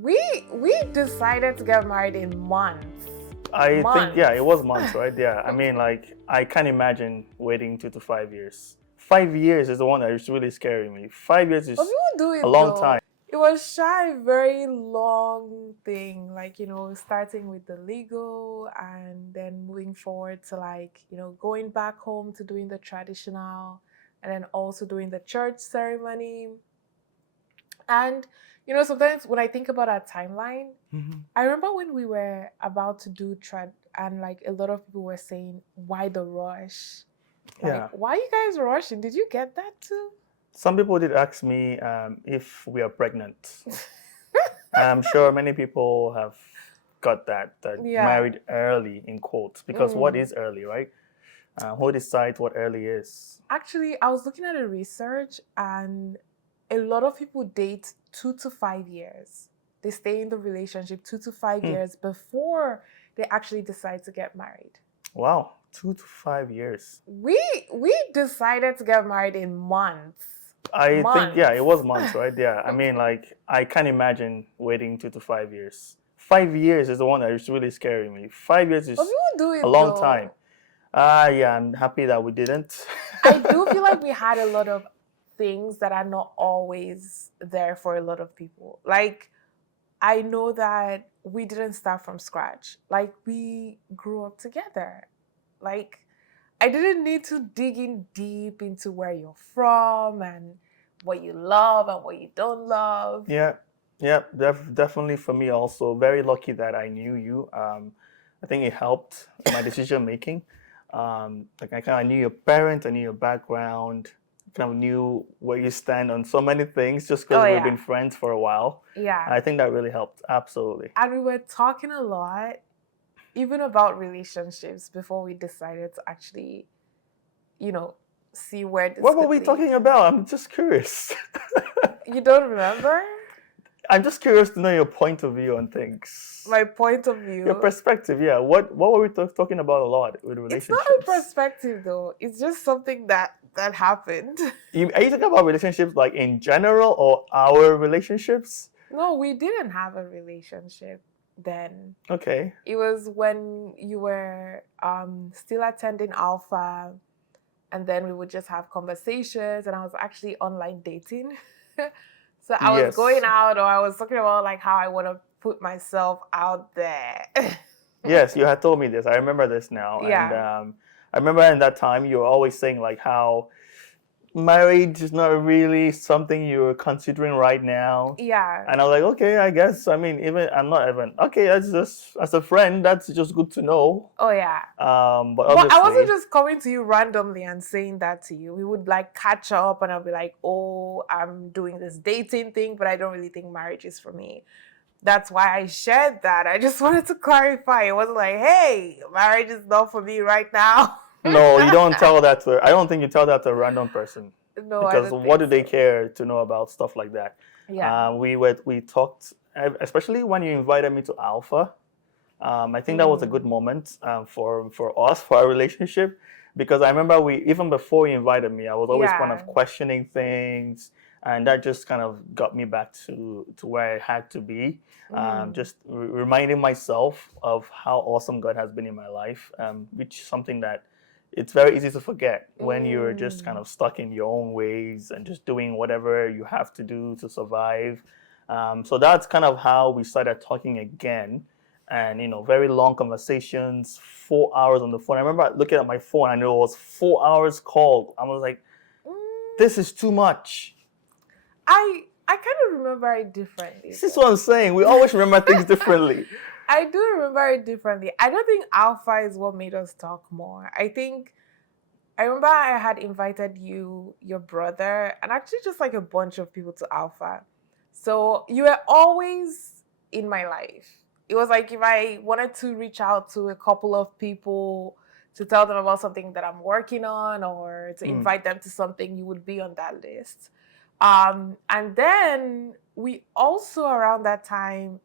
We decided to get married in months. I think, yeah, it was months, right? Yeah. I mean, like, I can't imagine waiting 2 to 5 years. 5 years is the one that is really scaring me. 5 years is But people do it a long though. time. It was shy, very long thing. Like, starting with the legal and then moving forward to going back home to doing the traditional and then also doing the church ceremony. And sometimes when I think about our timeline, I remember when we were about to do trad and like a lot of people were saying, why the rush? Like, Yeah. why are you guys rushing? Did you get that too? Some people did ask me if we are pregnant. I'm sure many people have got that Yeah. married early in quotes, because what is early, right? Who decides what early is? Actually, I was looking at the research and a lot of people date 2 to 5 years. They stay in the relationship 2 to 5 years before they actually decide to get married. Wow, 2 to 5 years. We decided to get married in months. I think, yeah, it was months, right? Yeah. I mean, like, I can't imagine waiting 2 to 5 years. 5 years is the one that is really scaring me. 5 years is But people do it a long though. time. Yeah, I'm happy that we didn't. I do feel like we had a lot of things that are not always there for a lot of people. Like, I know that we didn't start from scratch. Like, we grew up together. Like, I didn't need to dig in deep into where you're from and what you love and what you don't love. Yeah, definitely for me also. Very lucky that I knew you. I think it helped my decision making. Like, I kind of knew your parents, I knew your background, kind of knew where you stand on so many things just because we've been friends for a while. Yeah. I think that really helped. Absolutely. And we were talking a lot, even about relationships, before we decided to actually, see where this What were could we lead. talking about? I'm just curious. You don't remember? I'm just curious to know your point of view on things. My point of view. Your perspective, yeah. What were we talking about a lot with relationships? It's not a perspective though. It's just something that happened. Are you talking about relationships like in general or our relationships? No, we didn't have a relationship then. Okay. It was when you were still attending Alpha, and then we would just have conversations, and I was actually online dating. So I was going out, or I was talking about like how I want to put myself out there. Yes, you had told me this. I remember this now. Yeah. And I remember in that time you were always saying like how marriage is not really something you're considering right now. Yeah. And I was like, okay, I guess. I mean, I'm not even okay. That's just as a friend. That's just good to know. Oh yeah. But I wasn't just coming to you randomly and saying that to you. We would like catch up, and I'll be like, "Oh, I'm doing this dating thing, but I don't really think marriage is for me." That's why I shared that. I just wanted to clarify. It wasn't like, "Hey, marriage is not for me right now." No, you don't tell that to. I don't think you tell that to a random person. No, because what do they care to know about stuff like that? Yeah. We talked, especially when you invited me to Alpha. I think that was a good moment for us, for our relationship, because I remember even before you invited me, I was always kind of questioning things, and that just kind of got me back to where I had to be. Just reminding myself of how awesome God has been in my life, which is something that it's very easy to forget when you're just kind of stuck in your own ways and just doing whatever you have to do to survive. So that's kind of how we started talking again. And, very long conversations, 4 hours on the phone. I remember looking at my phone, I knew it was 4 hours call. I was like, this is too much. I kind of remember it differently. This is what I'm saying. We always remember things differently. I do remember it differently. I don't think Alpha is what made us talk more. I remember I had invited you, your brother, and actually just like a bunch of people to Alpha. So you were always in my life. It was like if I wanted to reach out to a couple of people to tell them about something that I'm working on or to invite them to something, you would be on that list. And then we also around that time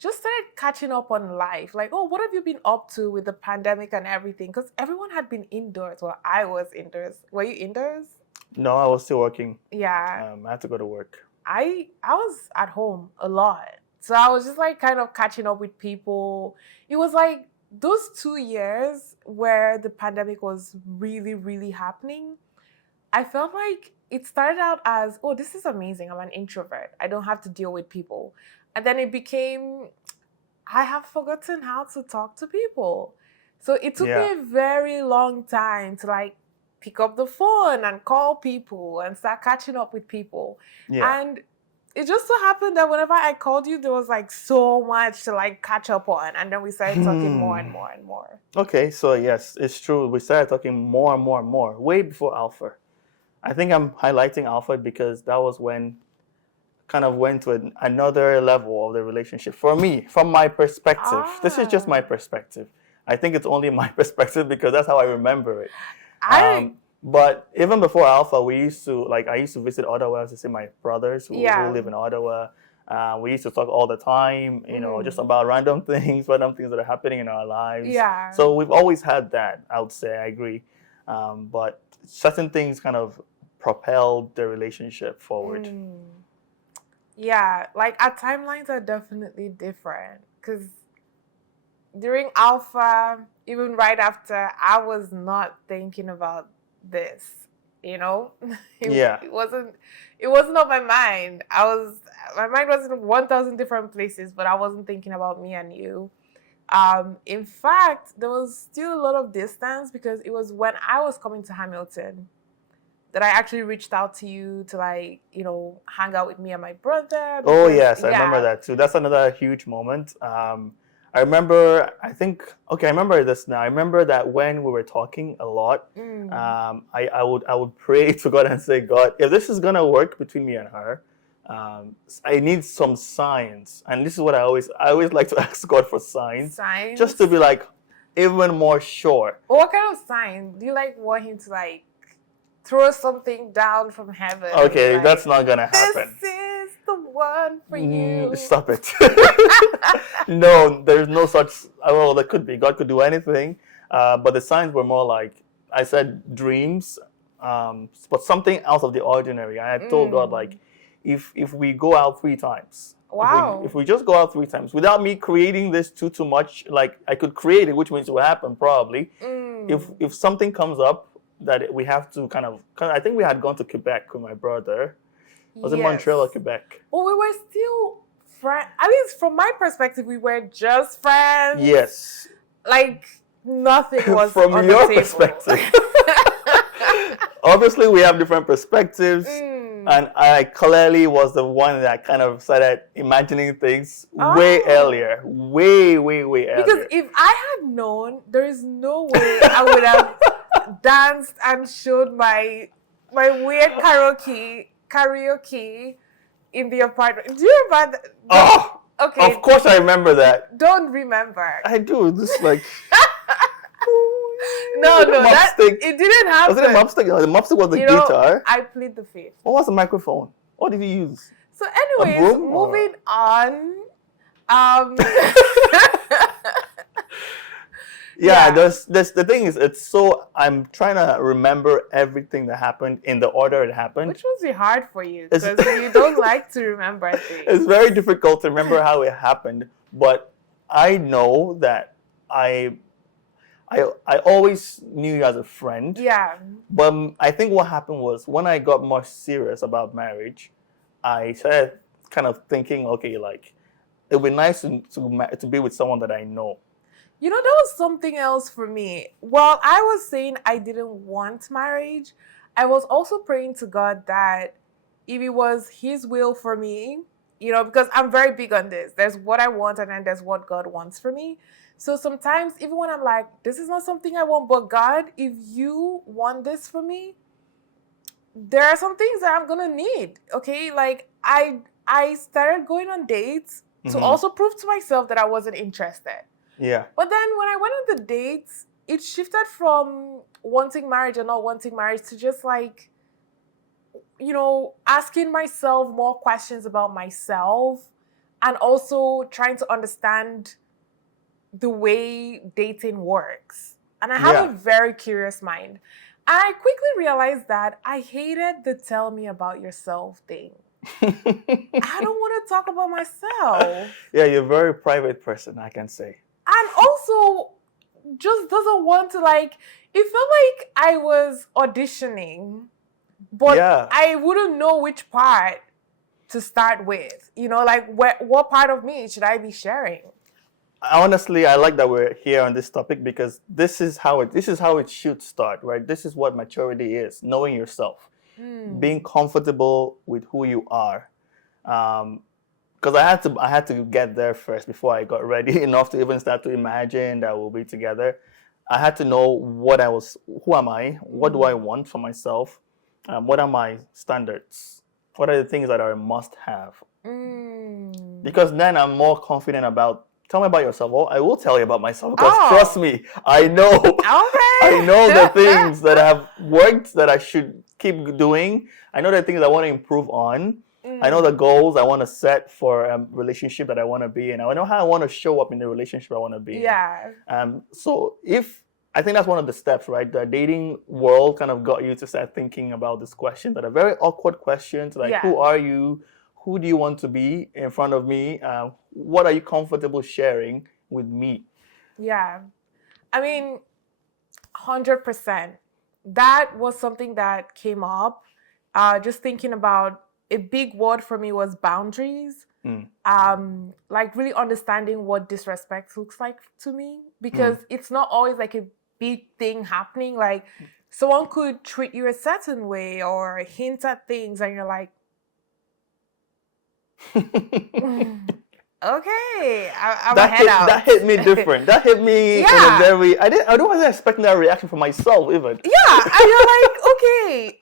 just started catching up on life. Like, oh, what have you been up to with the pandemic and everything? Because everyone had been indoors. Well, I was indoors. Were you indoors? No, I was still working. Yeah. I had to go to work. I was at home a lot. So I was just like kind of catching up with people. It was like those 2 years where the pandemic was really, really happening. I felt like it started out as, oh, this is amazing. I'm an introvert. I don't have to deal with people. And then it became, I have forgotten how to talk to people. So it took Yeah. me a very long time to like pick up the phone and call people and start catching up with people. Yeah. And it just so happened that whenever I called you, there was like so much to like catch up on. And then we started talking more and more and more. Okay, so yes, it's true. We started talking more and more and more, way before Alpha. I think I'm highlighting Alpha because that was when kind of went to another level of the relationship. For me, from my perspective, this is just my Ah, perspective. I think it's only my perspective because that's how I remember it. I, But even before Alpha, we used to, like, I used to visit Ottawa to see my brothers who yeah. live in Ottawa. We used to talk all the time, just Mm, about random things, random things that are happening in our lives. yeah. So we've always had that, I would say, I agree. But certain things kind of propelled the relationship forward. Mm. Yeah, like our timelines are definitely different because during alpha, even right after, I was not thinking about this. You know, it, Yeah. it wasn't on my mind. My mind was in 1,000 different places, but I wasn't thinking about me and you. In fact, there was still a lot of distance because it was when I was coming to Hamilton that I actually reached out to you to like, hang out with me and my brother Oh because yes, I remember yeah. that too. That's another huge moment. I remember. I remember this now. I remember that when we were talking a lot, Mm, I would pray to God and say, God, if this is gonna work between me and her, I need some signs. And this is what I always like to ask God for signs, just to signs. be like even more sure. What kind of sign do you like want him to like throw something down from heaven and be Okay, that's like, not gonna "This happen. is the one for you"? Stop it. No, there's no such. Well, there could be. God could do anything. But the signs were more like I said, dreams, but something out of the ordinary. I had told God like, Mm, if we go out 3 times, if wow. we just go out 3 times without me creating this too much, like I could create it, which means it will happen probably. Mm, If something comes up that we have to I think we had gone to Quebec with my brother. Was it yes. Montreal or Quebec? But we were still friends. I mean, from my perspective, we were just friends. Yes. Like nothing was From on the your table. perspective. Obviously, we have different perspectives, Mm. and I clearly was the one that kind of started imagining things way Oh. earlier, way, way, way Because earlier. if I had known, there is no way I would have danced and showed my weird karaoke in the apartment. Do you remember that? Oh, of Okay, course I remember that. don't remember. I do. This like No, with the no, that mopstick. it didn't Was it a happen. mopstick? No, the mopstick was the You know, guitar. I plead the fifth. What was the microphone? What did you use? So, A anyways, broom or? moving on. Um, Yeah, yeah, there's the thing is it's so I'm trying to remember everything that happened in the order it happened. which was hard for you It's because you don't like to remember it's things. very difficult to remember how it happened, but I know that I always knew you as a friend. Yeah. But I think what happened was when I got more serious about marriage, I started kind of thinking, okay, like it would be nice to be with someone that I know. You know, there was something else for me. While I was saying I didn't want marriage, I was also praying to God that if it was His will for me, because I'm very big on this. There's what I want and then there's what God wants for me. So sometimes, even when I'm like, this is not something I want, but God, if you want this for me, there are some things that I'm gonna need. Okay, like I started going on dates to Hmm. also prove to myself that I wasn't interested. Yeah. But then when I went on the dates, it shifted from wanting marriage and not wanting marriage to just like, asking myself more questions about myself and also trying to understand the way dating works. And I have a Yeah. very curious mind. And I quickly realized that I hated the tell me about yourself thing. I don't want to talk about myself. Yeah, you're a very private person, I can say. And also just doesn't want to like, it felt like I was auditioning, but Yeah. I wouldn't know which part to start with. Like what part of me should I be sharing? Honestly, I like that we're here on this topic because this is how it should start, right? This is what maturity is: knowing yourself, being comfortable with who you are. Because I had to get there first before I got ready enough to even start to imagine that we'll be together. I had to know who am I, what do I want for myself, what are my standards, what are the things that are a must have. Because then I'm more confident about. Tell me about yourself. Well, I will tell you about myself because trust me, I know. Okay. I know the things that have worked that I should keep doing. I know the things I want to improve on. I know the goals I want to set for a relationship that I want to be in. I know how I want to show up in the relationship I want to be Yeah. in. So if I think that's one of the steps, right? The dating world kind of got you to start thinking about this question that are very awkward questions, like Yeah. who are you? Who do you want to be in front of me? What are you comfortable sharing with me? Yeah. I mean, 100%. That was something that came up. Just thinking about a big word for me was boundaries. Like really understanding what disrespect looks like to me, because it's not always like a big thing happening. Like someone could treat you a certain way or hint at things, and you're like, okay, I'm a head out. That hit me different. That hit me in a Yeah. very. I don't wasn't expecting that reaction from myself even. Yeah, and you're like, okay,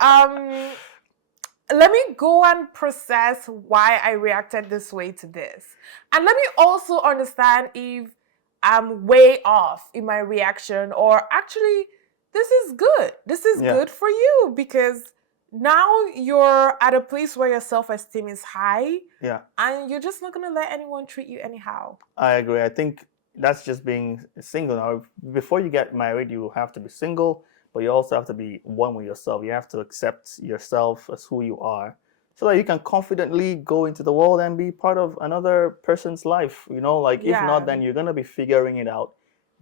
let me go and process why I reacted this way to this. And let me also understand if I'm way off in my reaction, or actually, this is good. This is Yeah. good for you, because now you're at a place where your self-esteem is high. Yeah. And you're just not going to let anyone treat you anyhow. I agree. I think that's just being single. Now, before you get married, you have to be single, but you also have to be one with yourself. You have to accept yourself as who you are so that you can confidently go into the world and be part of another person's life. Like if not, then you're going to be figuring it out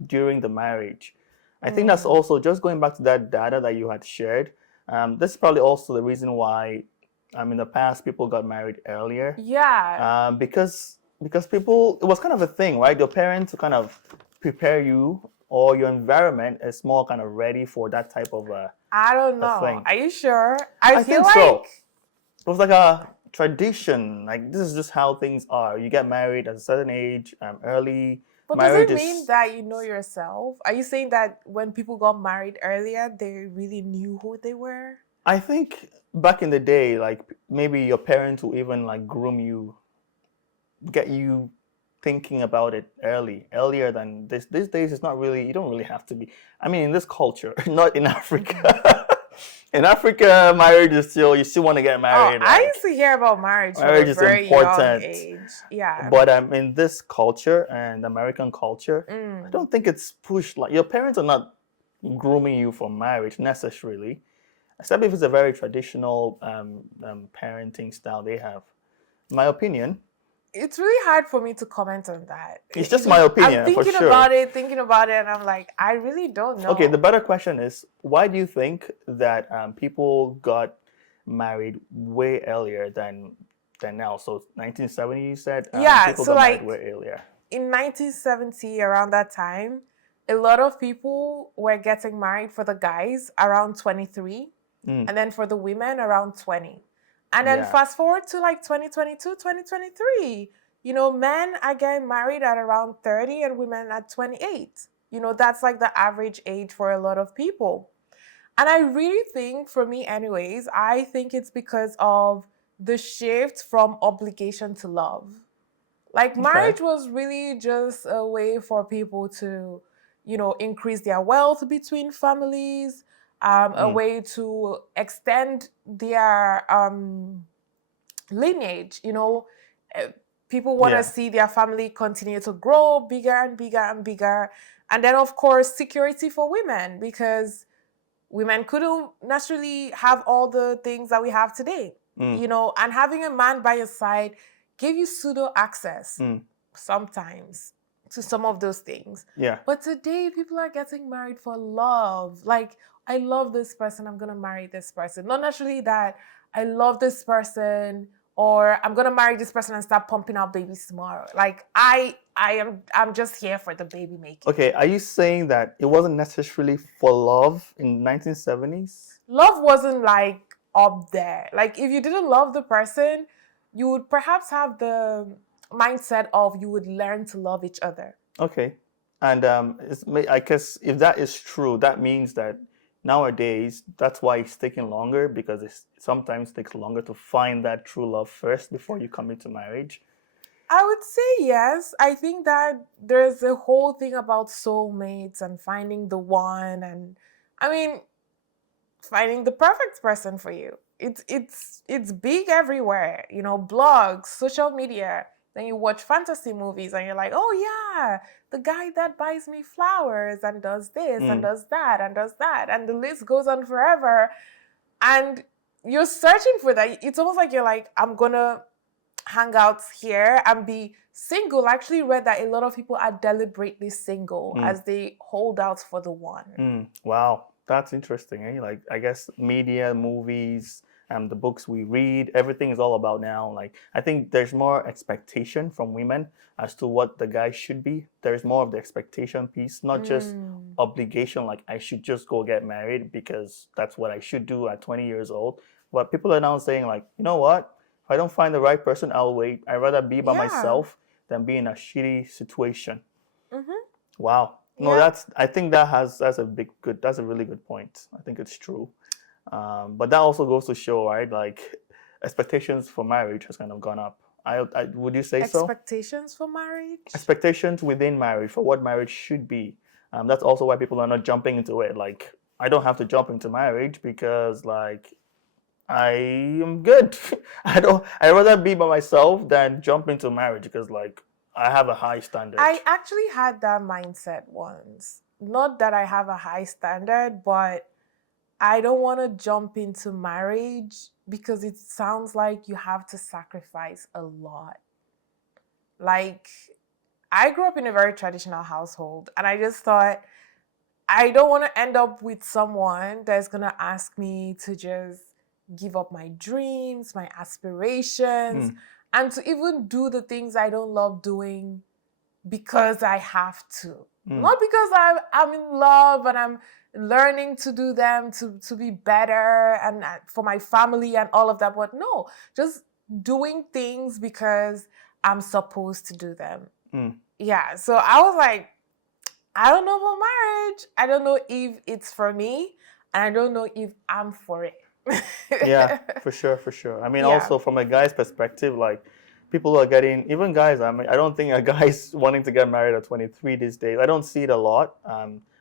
during the marriage. I think that's also just going back to that data that you had shared. This is probably also the reason why in the past people got married earlier. Yeah. Because people, it was kind of a thing, right? Your parents to kind of prepare you, or your environment is more kind of ready for that type of I don't know. thing. Are you sure? I feel think like so. It was like a tradition. Like this is just how things are. You get married at a certain age, early. But does it mean that you know yourself? Are you saying that when people got married earlier, they really knew who they were? I think back in the day, like maybe your parents will even like groom you, get you thinking about it earlier than this. These days, it's not really. You don't really have to be. I mean, in this culture, not in Africa. In Africa, marriage is still. You still want to get married. I used to hear about marriage from a is very important. young age. Yeah. But in this culture and American culture, I don't think it's pushed. Like your parents are not grooming you for marriage necessarily, except if it's a very traditional parenting style they have. My opinion. It's really hard for me to comment on that. It's just my opinion. I'm thinking for sure. about it, and I'm like, I really don't know. Okay, the better question is, why do you think that people got married way earlier than now? So 1970, you said people got married way earlier. In 1970, around that time, a lot of people were getting married for the guys around 23, and then for the women around 20. And then fast forward to like 2022, 2023, men are getting married at around 30 and women at 28. That's like the average age for a lot of people. And I really think, for me anyways, I think it's because of the shift from obligation to love. Like marriage was really just a way for people to, increase their wealth between families, a way to extend their lineage. People want to see their family continue to grow bigger and bigger and bigger. And then, of course, security for women, because women couldn't necessarily have all the things that we have today. Mm. And having a man by your side gave you pseudo access Mm. sometimes to some of those things. Yeah. But today, people are getting married for love. Like, I love this person, I'm gonna marry this person. Not necessarily that I love this person or I'm gonna marry this person and start pumping out babies tomorrow. Like, I'm just here for the baby making. Okay, are you saying that it wasn't necessarily for love in 1970s? Love wasn't like up there. Like, if you didn't love the person, you would perhaps have the mindset of you would learn to love each other. Okay. And I guess if that is true, that means that nowadays that's why it's taking longer, because it sometimes takes longer to find that true love first before you commit to marriage. I would say yes. I think that there's a whole thing about soulmates and finding the one, and I mean, finding the perfect person for you. It's big everywhere. Blogs, social media. Then you watch fantasy movies and you're like, oh yeah, the guy that buys me flowers and does this and Mm. does that and does that, and the list goes on forever. And you're searching for that. It's almost like you're like, I'm gonna hang out here and be single. I actually read that a lot of people are deliberately single as they hold out for the one. Wow, that's interesting. Eh? Like, I guess media, movies, the books we read, everything is all about now. Like, I think there's more expectation from women as to what the guy should be. There's more of the expectation piece, not just obligation, like I should just go get married because that's what I should do at 20 years old. But people are now saying, like, you know what? If I don't find the right person, I'll wait. I'd rather be by Yeah. myself than be in a shitty situation. Mm-hmm. Wow. No, Yeah. I think that's that's a really good point. I think it's true. But that also goes to show, right? Like, expectations for marriage has kind of gone up. Would you say so? Expectations for marriage? Expectations within marriage for what marriage should be. That's also why people are not jumping into it. Like, I don't have to jump into marriage because, like, I am good. I'd rather be by myself than jump into marriage because, like, I have a high standard. I actually had that mindset once. Not that I have a high standard, but I don't want to jump into marriage because it sounds like you have to sacrifice a lot. Like, I grew up in a very traditional household, and I just thought, I don't want to end up with someone that's going to ask me to just give up my dreams, my aspirations, and to even do the things I don't love doing because I have to. Not because I'm in love and I'm learning to do them to be better and for my family and all of that, but no, just doing things because I'm supposed to do them. Yeah, so I was like, I don't know about marriage. I don't know if it's for me, and I don't know if I'm for it. Yeah, for sure. I mean, Yeah. also from a guy's perspective, like, people are getting, even guys, I mean, I don't think a guy's wanting to get married at 23 these days. I don't see it a lot.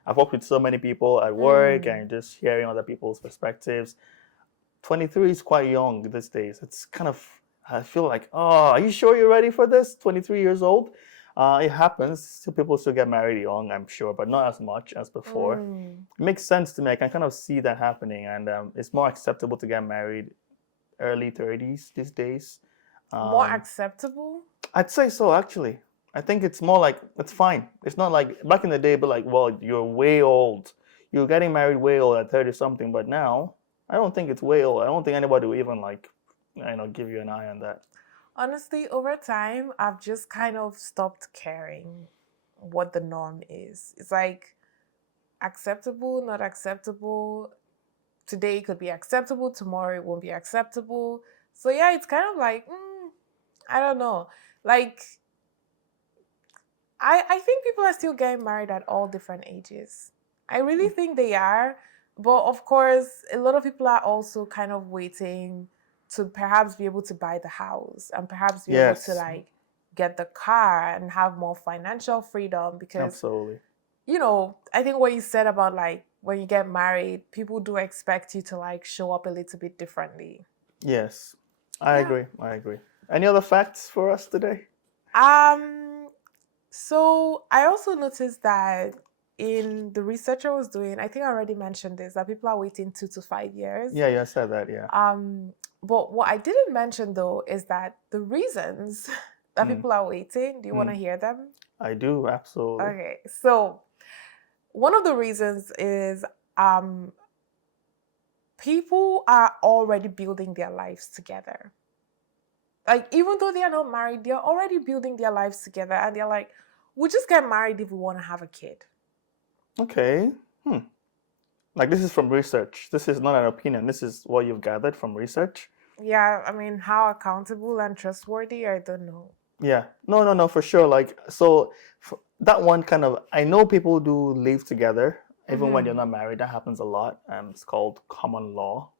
I've worked with so many people at work and just hearing other people's perspectives. 23 is quite young these days. It's kind of, I feel like, oh, are you sure you're ready for this? 23 years old? It happens. Still, people still get married young, I'm sure, but not as much as before. It makes sense to me. I can kind of see that happening, and it's more acceptable to get married early 30s these days. More acceptable? I'd say so, actually. I think it's more like, it's fine. It's not like back in the day, but like, well, you're way old. You're getting married way old at 30 something, but now, I don't think it's way old. I don't think anybody will even, like, give you an eye on that. Honestly, over time, I've just kind of stopped caring what the norm is. It's like acceptable, not acceptable. Today it could be acceptable, tomorrow it won't be acceptable. So yeah, it's kind of like, I don't know. Like, I think people are still getting married at all different ages. I really think they are. But of course, a lot of people are also kind of waiting to perhaps be able to buy the house and perhaps be able to, like, get the car and have more financial freedom because, absolutely, I think what you said about, like, when you get married, people do expect you to, like, show up a little bit differently. Yes, I agree. Any other facts for us today? So I also noticed that in the research I was doing, I think I already mentioned this, that people are waiting 2 to 5 years. Yeah, I said that, yeah. But what I didn't mention though is that the reasons that Mm, people are waiting, do you want to mm. hear them? I do, absolutely. Okay. So one of the reasons is um people are already building their lives together. Like, even though they are not married, they're already building their lives together, and they're like, we just get married if we want to have a kid. Okay. Hmm. Like this is from research. This is not an opinion. This is what you've gathered from research. Yeah, I mean, how accountable and trustworthy, I don't know. Yeah. No, no, no, for sure. Like, so that one kind of, I know people do live together even when they're Mm-hmm. not married. That happens a lot. It's called common law.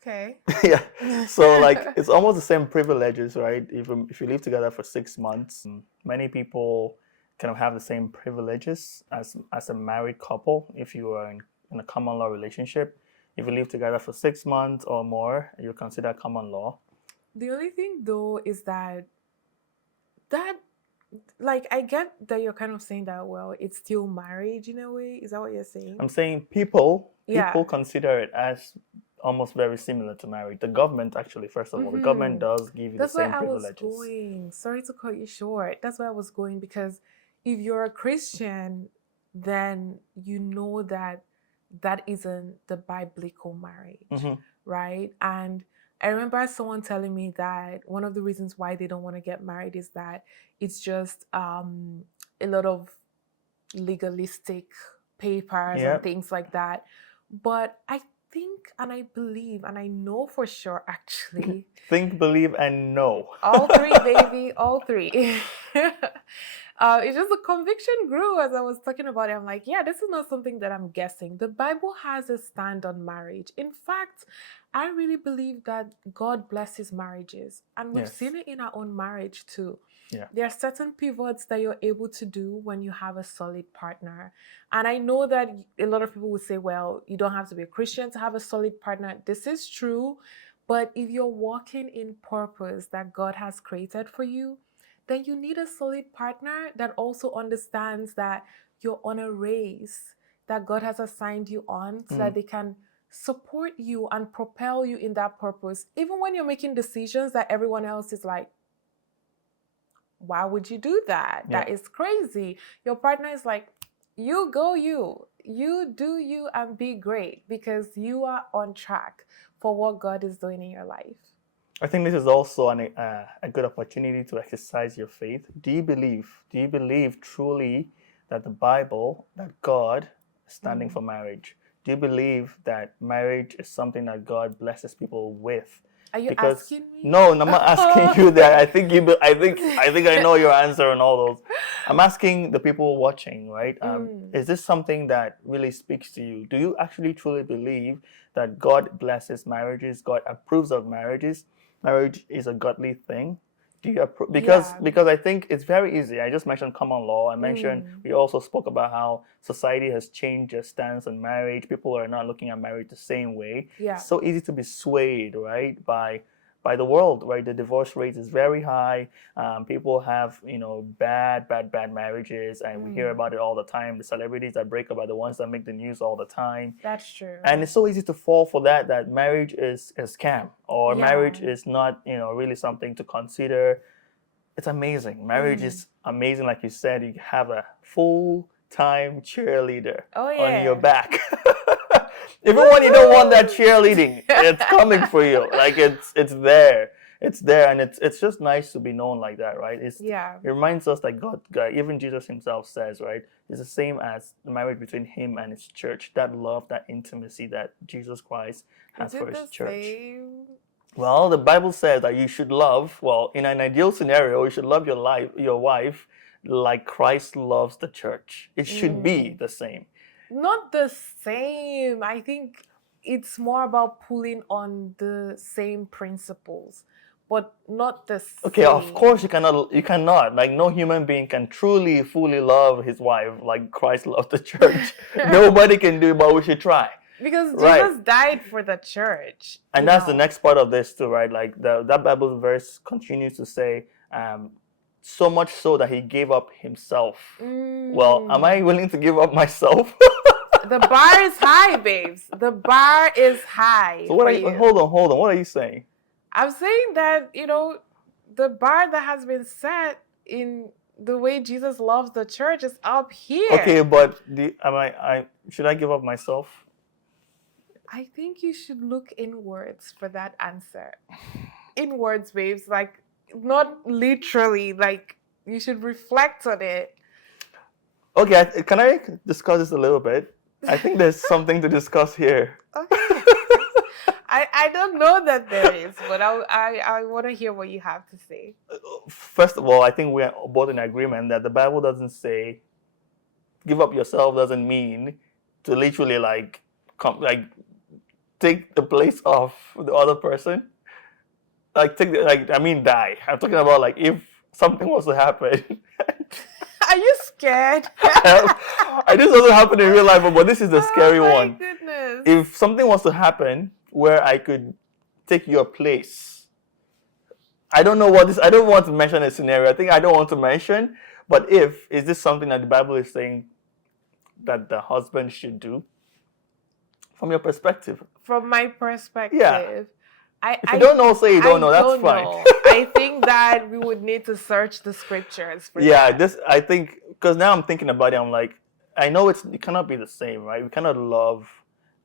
Okay. Yeah. So like it's almost the same privileges, right? Even if you live together for 6 months, many people kind of have the same privileges as a married couple. If you are in a common law relationship, if you live together for 6 months or more, you consider common law. The only thing though is that like, I get that you're kind of saying that, well, it's still marriage in a way. Is that what you're saying? I'm saying people Yeah. consider it as almost very similar to marriage. The government actually, first of all, the government Mm-hmm. does give you the That's where same I was privileges. going. Sorry to cut you short. That's where I was going because if you're a Christian, then you know that that isn't the biblical marriage, Hmm. right? And I remember someone telling me that one of the reasons why they don't want to get married is that it's just a lot of legalistic papers and Yeah. things like that. But I think and I believe and I know for sure actually Think, believe, and know. all three, baby, all three. It's just the conviction grew as I was talking about it. I'm like, yeah, this is not something that I'm guessing. The Bible has a stand on marriage. In fact, I really believe that God blesses marriages, and we've Yes. seen it in our own marriage too. Yeah. There are certain pivots that you're able to do when you have a solid partner. And I know that a lot of people will say, well, you don't have to be a Christian to have a solid partner. This is true. But if you're walking in purpose that God has created for you, then you need a solid partner that also understands that you're on a race that God has assigned you on so that Mm. they can support you and propel you in that purpose. Even when you're making decisions that everyone else is like, why would you do that? Yeah. That is crazy. Your partner is like, you go, you do you, and be great because you are on track for what God is doing in your life. I think this is also a good opportunity to exercise your faith. Do you believe? Do you believe truly that the Bible, that God is standing Mm. for marriage? Do you believe that marriage is something that God blesses people with? Are you Because asking me? no, I'm not asking you that. I think I think I know your answer on all those. I'm asking the people watching, right? Mm. Is this something that really speaks to you? Do you actually truly believe that God blesses marriages? God approves of marriages? Marriage is a godly thing. Do you approve? Because Yeah. I think it's very easy. I just mentioned common law. I mentioned Mm. we also spoke about how society has changed their stance on marriage. People are not looking at marriage the same way. Yeah. It's so easy to be swayed, right, by the world, right? The divorce rate is very high. People have, bad marriages, and we hear Mm. about it all the time. The celebrities that break up are the ones that make the news all the time. That's true. And it's so easy to fall for that marriage is a scam, or Yeah. marriage is not, really something to consider. It's amazing. Marriage Mm. is amazing. Like you said, you have a full-time cheerleader Oh on your yeah. back. Even when you don't want that cheerleading, it's coming for you. Like it's there. It's there, and it's just nice to be known like that, right? Yeah. It reminds us that God, even Jesus himself says, right, it's the same as the marriage between him and his church. That love, that intimacy that Jesus Christ Is has for it his the church. same? Well, the Bible says that you should love, well, in an ideal scenario, you should love your wife like Christ loves the church. It should be Mm. the same. Not the same. I think it's more about pulling on the same principles, but not the Okay, of course same. you cannot. Like no human being can truly, fully love his wife like Christ loves the church. Nobody can do it, but we should try. Because Right. Jesus died for the church, And that's the next part of this too, right? Like that Bible verse continues to say, so much so that he gave up himself. Well, am I Mm. willing to give up myself? The bar is high, babes. The bar is high So what for are you, you. hold on. What are you saying? I'm saying that, the bar that has been set in the way Jesus loves the church is up Okay, here. but I should I give up myself? I think you should look inwards for that answer. Inwards, babes. Like, not literally. Like, you should reflect on it. Okay, can I discuss this a little bit? I think there's something to discuss here. Okay. I don't know that there is, but I want to hear what you have to say. First of all, I think we're both in agreement that the Bible doesn't say give up yourself doesn't mean to literally like take the place of the other person. Like die. I'm talking about like if something was to happen. Are you scared? This doesn't happen in real life, but this is the scary Oh my one. goodness. If something was to happen where I could take your place, I don't know what this. I don't want to mention a scenario. I think I don't want to mention. But is this something that the Bible is saying that the husband should do? From your perspective. From my perspective, Yeah. If you don't know, say you don't know. That's fine. I think that we would need to search the scriptures for that. I think because now I'm thinking about it. I'm like, I know it cannot be the same, right? We cannot love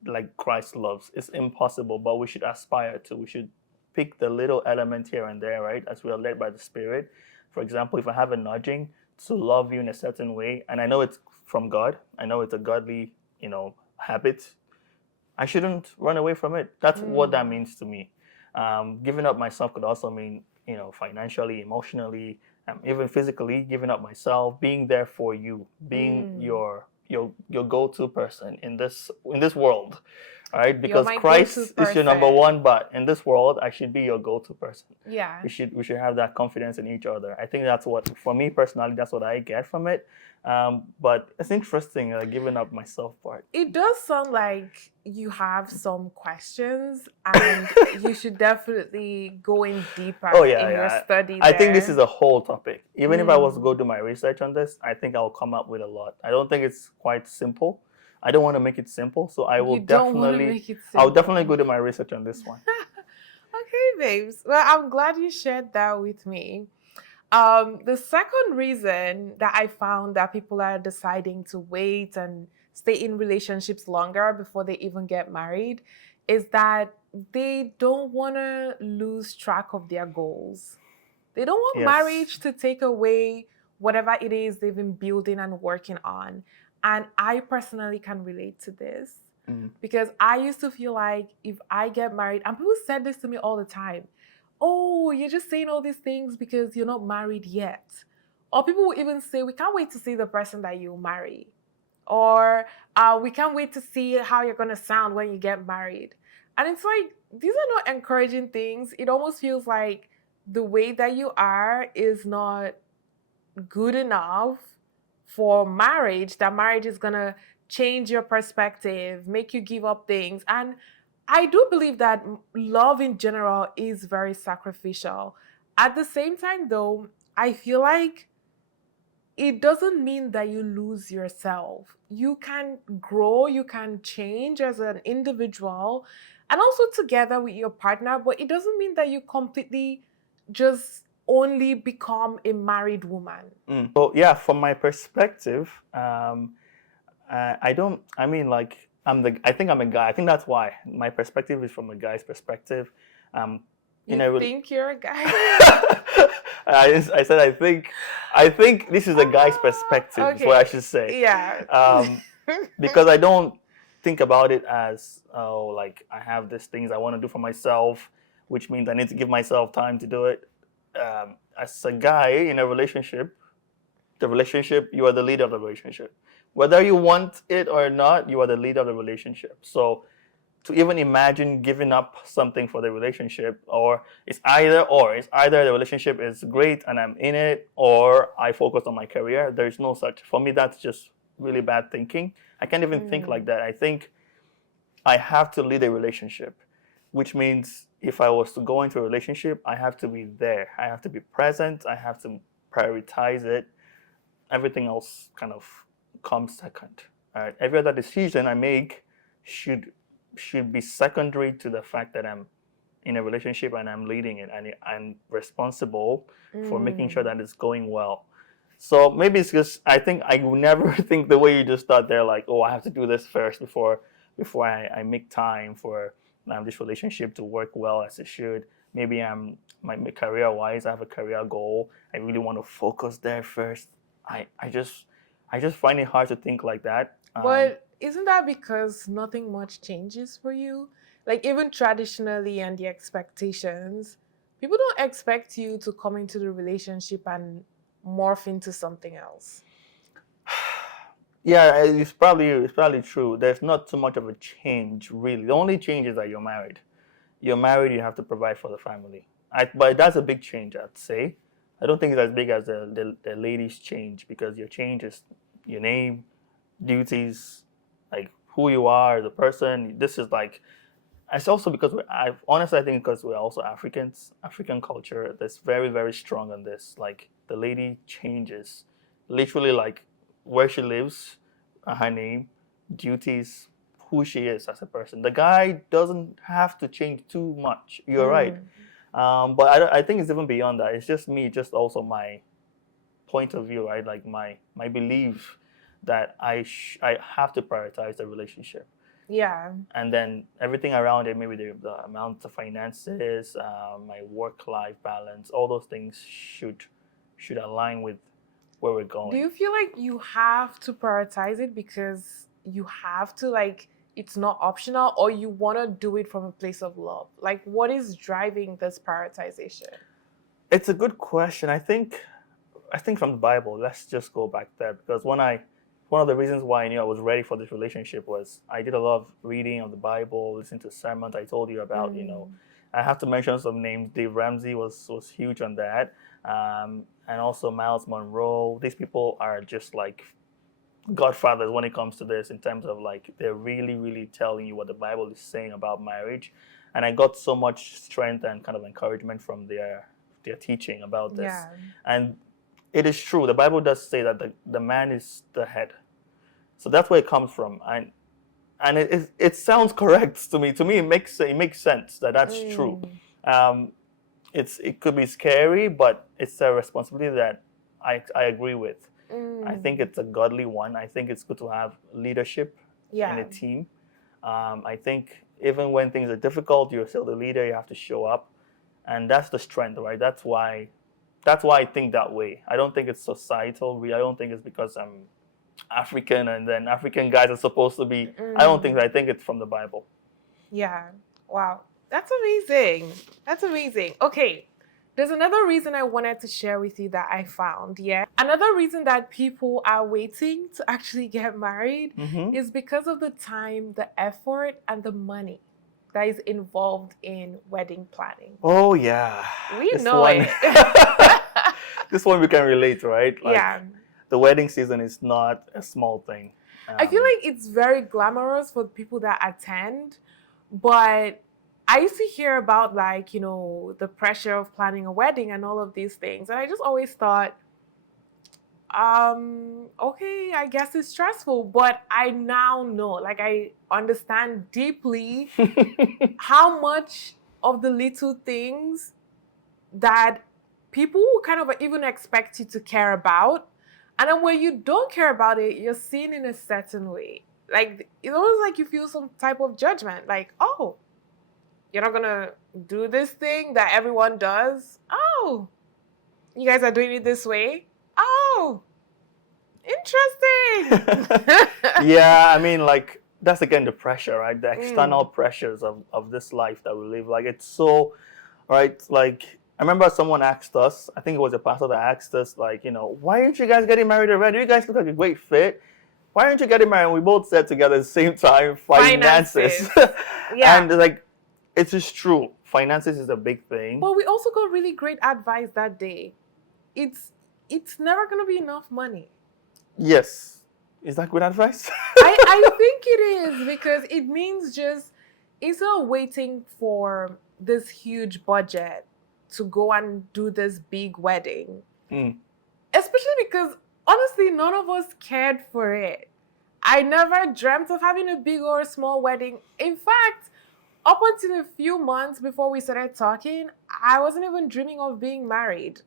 like Christ loves. It's impossible, but we should aspire to. We should pick the little element here and there, right? As we are led by the Spirit. For example, if I have a nudging to love you in a certain way, and I know it's from God, I know it's a godly, habit, I shouldn't run away from it. That's what that means to me. Giving up myself could also mean, financially, emotionally, even physically, giving up myself, being there for you, being your go-to person in this world, all right? Because Christ is your number one, but in this world, I should be your go-to person. Yeah. We should have that confidence in each other. I think that's what, for me personally, that's what I get from it. But it's interesting, giving up myself part. It does sound like you have some questions, and you should definitely go in deeper in your study. I think this is a whole topic. Even if I was to go do my research on this, I think I'll come up with a lot. I don't think it's quite simple. I don't want to make it simple, so I'll definitely go do my research on this one. Okay, babes. Well, I'm glad you shared that with me. The second reason that I found that people are deciding to wait and stay in relationships longer before they even get married is that they don't want to lose track of their goals. They don't want marriage to take away whatever it is they've been building and working on. And I personally can relate to this because I used to feel like if I get married, and people said this to me all the time, oh, you're just saying all these things because you're not married yet. Or people will even say, we can't wait to see the person that you'll marry. Or we can't wait to see how you're going to sound when you get married. And it's like, these are not encouraging things. It almost feels like the way that you are is not good enough for marriage, that marriage is going to change your perspective, make you give up things. And I do believe that love in general is very sacrificial. At the same time, though, I feel like it doesn't mean that you lose yourself. You can grow, you can change as an individual and also together with your partner, but it doesn't mean that you completely just only become a married woman. So yeah, from my perspective, I think I'm a guy. I think that's why my perspective is from a guy's perspective. You think you're a guy? I said I think this is a guy's perspective. Okay. Is what I should say. Yeah. Because I don't think about it as like I have these things I want to do for myself, which means I need to give myself time to do it. As a guy in a relationship, you are the leader of the relationship. Whether you want it or not, you are the leader of the relationship. So to even imagine giving up something for the relationship, or it's either the relationship is great and I'm in it, or I focus on my career. There is no such. For me, that's just really bad thinking. I can't even think like that. I think I have to lead a relationship, which means if I was to go into a relationship, I have to be there. I have to be present. I have to prioritize it. Everything else kind of comes second. Every other decision I make should be secondary to the fact that I'm in a relationship and I'm leading it, and I'm responsible for making sure that it's going well. So maybe it's just, I think I will never think the way you just thought there, like, oh, I have to do this first before I make time for this relationship to work well as it should. Maybe my career wise, I have a career goal. I really want to focus there first. I just find it hard to think like that. But isn't that because nothing much changes for you? Like, even traditionally and the expectations, people don't expect you to come into the relationship and morph into something else. Yeah, it's probably true. There's not too much of a change, really. The only change is that you're married. You're married, you have to provide for the family. But that's a big change, I'd say. I don't think it's as big as the ladies' change, because your change is your name, duties, like who you are as a person. This is like, it's also because I honestly, I think because we're also Africans, African culture that's very, very strong on this. Like, the lady changes, literally, like where she lives, her name, duties, who she is as a person. The guy doesn't have to change too much. You're right. But I think it's even beyond that. It's just me, just also my point of view, right? Like my belief that I have to prioritize the relationship. Yeah. And then everything around it, maybe the amount of finances, my work-life balance, all those things should align with where we're going. Do you feel like you have to prioritize it because you have to, like, it's not optional, or you want to do it from a place of love? Like, what is driving this prioritization? It's a good question. I think from the Bible. Let's just go back there, because one of the reasons why I knew I was ready for this relationship was I did a lot of reading of the Bible, listening to sermons I told you about. I have to mention some names. Dave Ramsey was huge on that, and also Miles Monroe. These people are just like godfathers when it comes to this, in terms of like, they're really, really telling you what the Bible is saying about marriage. And I got so much strength and kind of encouragement from their teaching about this. Yeah. And it is true. The Bible does say that the man is the head. So that's where it comes from. And it sounds correct to me. To me, it makes sense that that's true. It could be scary, but it's a responsibility that I agree with. I think it's a godly one. I think it's good to have leadership in a team. I think even when things are difficult, you're still the leader. You have to show up, and that's the strength, right? That's why I think that way. I don't think it's societal. I don't think it's because I'm African and then African guys are supposed to be. I don't think so. I think it's from the Bible. Yeah. Wow. That's amazing. That's amazing. Okay. There's another reason I wanted to share with you that I found. Yeah. Another reason that people are waiting to actually get married is because of the time, the effort, and the money that is involved in wedding planning. Oh, yeah. We know it. This one we can relate, right? Like, yeah. The wedding season is not a small thing. I feel like it's very glamorous for people that attend, but I used to hear about, like, the pressure of planning a wedding and all of these things. And I just always thought, okay, I guess it's stressful. But I now know, like, I understand deeply how much of the little things that people kind of even expect you to care about. And then when you don't care about it, you're seen in a certain way. Like, it's almost like you feel some type of judgment. Like, oh, you're not gonna do this thing that everyone does? Oh, you guys are doing it this way? Oh, interesting. Yeah, I mean, like, that's again the pressure, right? The external pressures of this life that we live. Like, it's so, right? Like, I remember someone asked us, I think it was a pastor that asked us, like, why aren't you guys getting married already? You guys look like a great fit. Why aren't you getting married? And we both said together at the same time, finances. Yeah. And like, it is true. Finances is a big thing. But we also got really great advice that day. It's never going to be enough money. Yes. Is that good advice? I think it is, because it means just, instead of waiting for this huge budget to go and do this big wedding, especially because honestly, none of us cared for it. I never dreamt of having a big or small wedding. In fact, up until a few months before we started talking, I wasn't even dreaming of being married.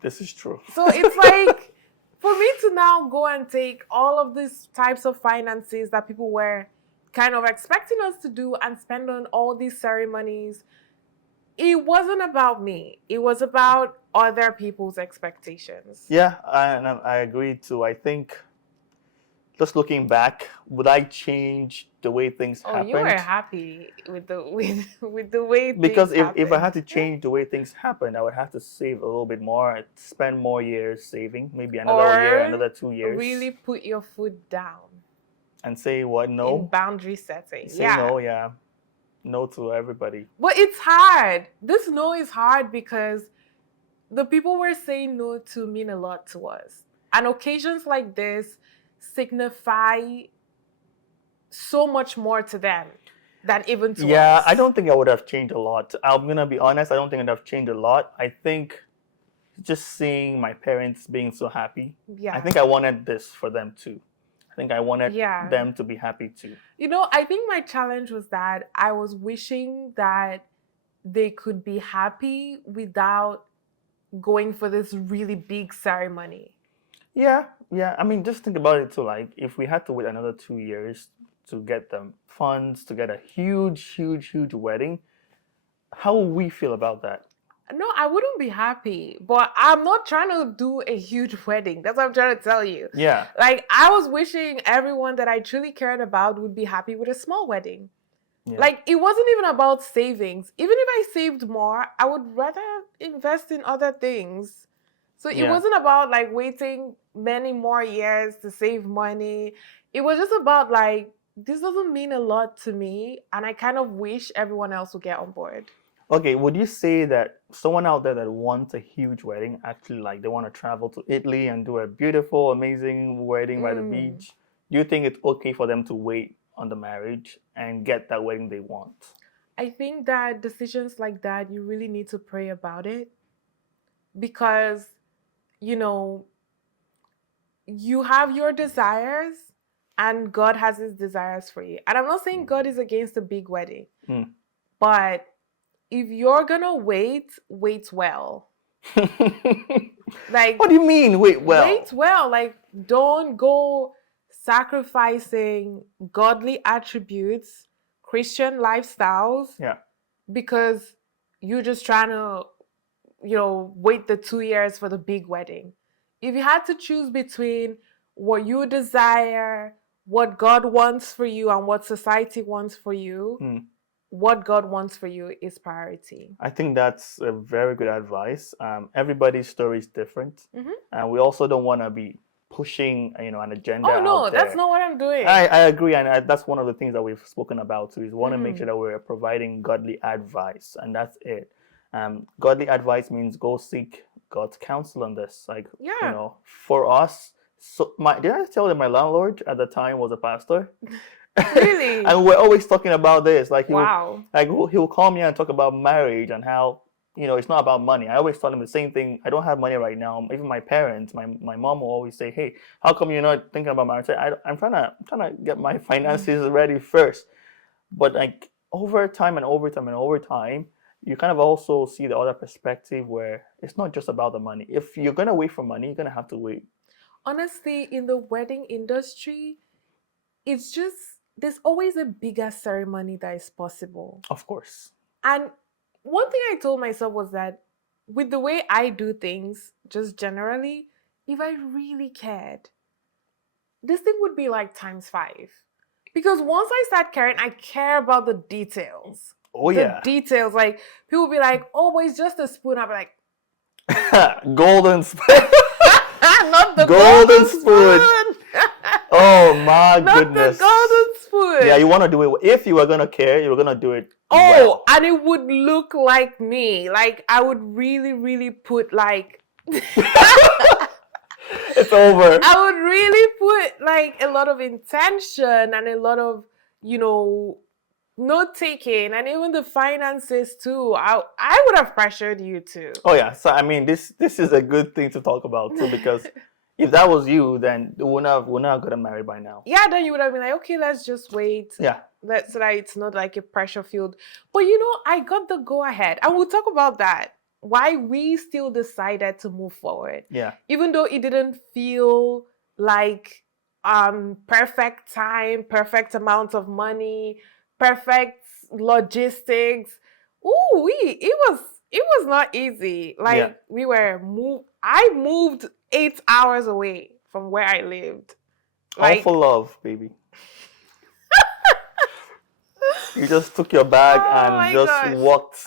This is true. So it's like, for me to now go and take all of these types of finances that people were kind of expecting us to do and spend on all these ceremonies, it wasn't about me. It was about other people's expectations. Yeah, I agree too. I think just looking back, would I change the way things Oh, you were happened? happy with the with the way Because things if I happened. had to change the way things happened, I would have to save a little bit more. I'd spend more years saving, maybe another year, Or another 2 years, really put your foot down and say what? in No, boundary setting. say Yeah. no. Yeah, no to everybody. But it's hard. This no is hard because the people we're saying no to mean a lot to us. And occasions like this signify so much more to them than even to Yeah, us. I don't think I would have changed a lot. I'm gonna be honest. I don't think I'd have changed a lot. I think just seeing my parents being so happy. Yeah. I think I wanted this for them too. I think I wanted Yeah. them to be happy too. You know, I think my challenge was that I was wishing that they could be happy without going for this really big ceremony. Yeah, yeah. I mean, just think about it too. Like, if we had to wait another 2 years to get them funds to get a huge, huge, huge wedding, how would we feel about that? No, I wouldn't be happy, but I'm not trying to do a huge wedding. That's what I'm trying to tell you. Yeah, Like, I was wishing everyone that I truly cared about would be happy with a small wedding. yeah. Like, it wasn't even about savings. Even if I saved more, I would rather invest in other things. So it Yeah. wasn't about like waiting many more years to save money. It was just about like, this doesn't mean a lot to me, and I kind of wish everyone else would get on board. Okay, would you say that someone out there that wants a huge wedding, actually, like, they want to travel to Italy and do a beautiful, amazing wedding by the beach, do you think it's okay for them to wait on the marriage and get that wedding they want? I think that decisions like that, you really need to pray about it because, you know, you have your desires and God has his desires for you. And I'm not saying God is against a big wedding, but if you're gonna wait, wait well. Like, what do you mean? Wait well. Like, don't go sacrificing godly attributes, Christian lifestyles, Yeah. because you're just trying to, wait the 2 years for the big wedding. If you had to choose between what you desire, what God wants for you, and what society wants for you, what God wants for you is priority. I think that's a very good advice. Everybody's story is different, and we also don't want to be pushing, an agenda. Oh no, out there. that's not what I'm doing. I agree, and that's one of the things that we've spoken about too. Is we want to make sure that we're providing godly advice, and that's it. Godly advice means go seek God's counsel on this. Like, for us. So did I tell you my landlord at the time was a pastor? Really? And we're always talking about this. Like, he'll call me and talk about marriage and how, it's not about money. I always tell him the same thing. I don't have money right now. Even my parents, my mom will always say, "Hey, how come you're not thinking about marriage?" I'm trying to get my finances ready first. But like over time, you kind of also see the other perspective where it's not just about the money. If you're gonna wait for money, you're gonna have to wait. Honestly, in the wedding industry, it's just there's always a bigger ceremony that is possible. Of course. And one thing I told myself was that with the way I do things, just generally, if I really cared, this thing would be like ×5. Because once I start caring, I care about the details. Oh, the details. Like, people be like, "Oh, but it's just a spoon." I'll be like, golden spoon. Not the golden spoon. Oh my goodness. Not the golden spoon. Yeah, you want to do it. If you were going to care, you were going to do it. Oh, and it would look like me. Like, I would really, really put like... It's over. I would really put like a lot of intention and a lot of, note taking, and even the finances too. I would have pressured you too. Oh yeah. So I mean, this is a good thing to talk about too, because if that was you, then we wouldn't have gotten married by now. Yeah, then you would have been like, okay, let's just wait. Yeah. So that it's not like a pressure field. But you know, I got the go ahead. And we'll talk about that. Why we still decided to move forward. Yeah. Even though it didn't feel like perfect time, perfect amount of money, perfect logistics. Ooh, it was not easy. Like I moved 8 hours away from where I lived. All for love, baby. You just took your bag and just walked.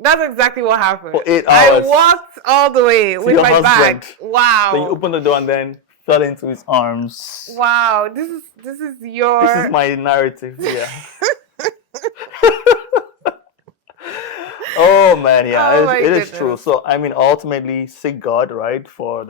That's exactly what happened. For 8 hours. I walked all the way with my bag. Wow. So you opened the door and then fell into his arms. Wow. This is This is my narrative. Yeah. Oh man, yeah, it is true. So I mean, ultimately, seek God, right? For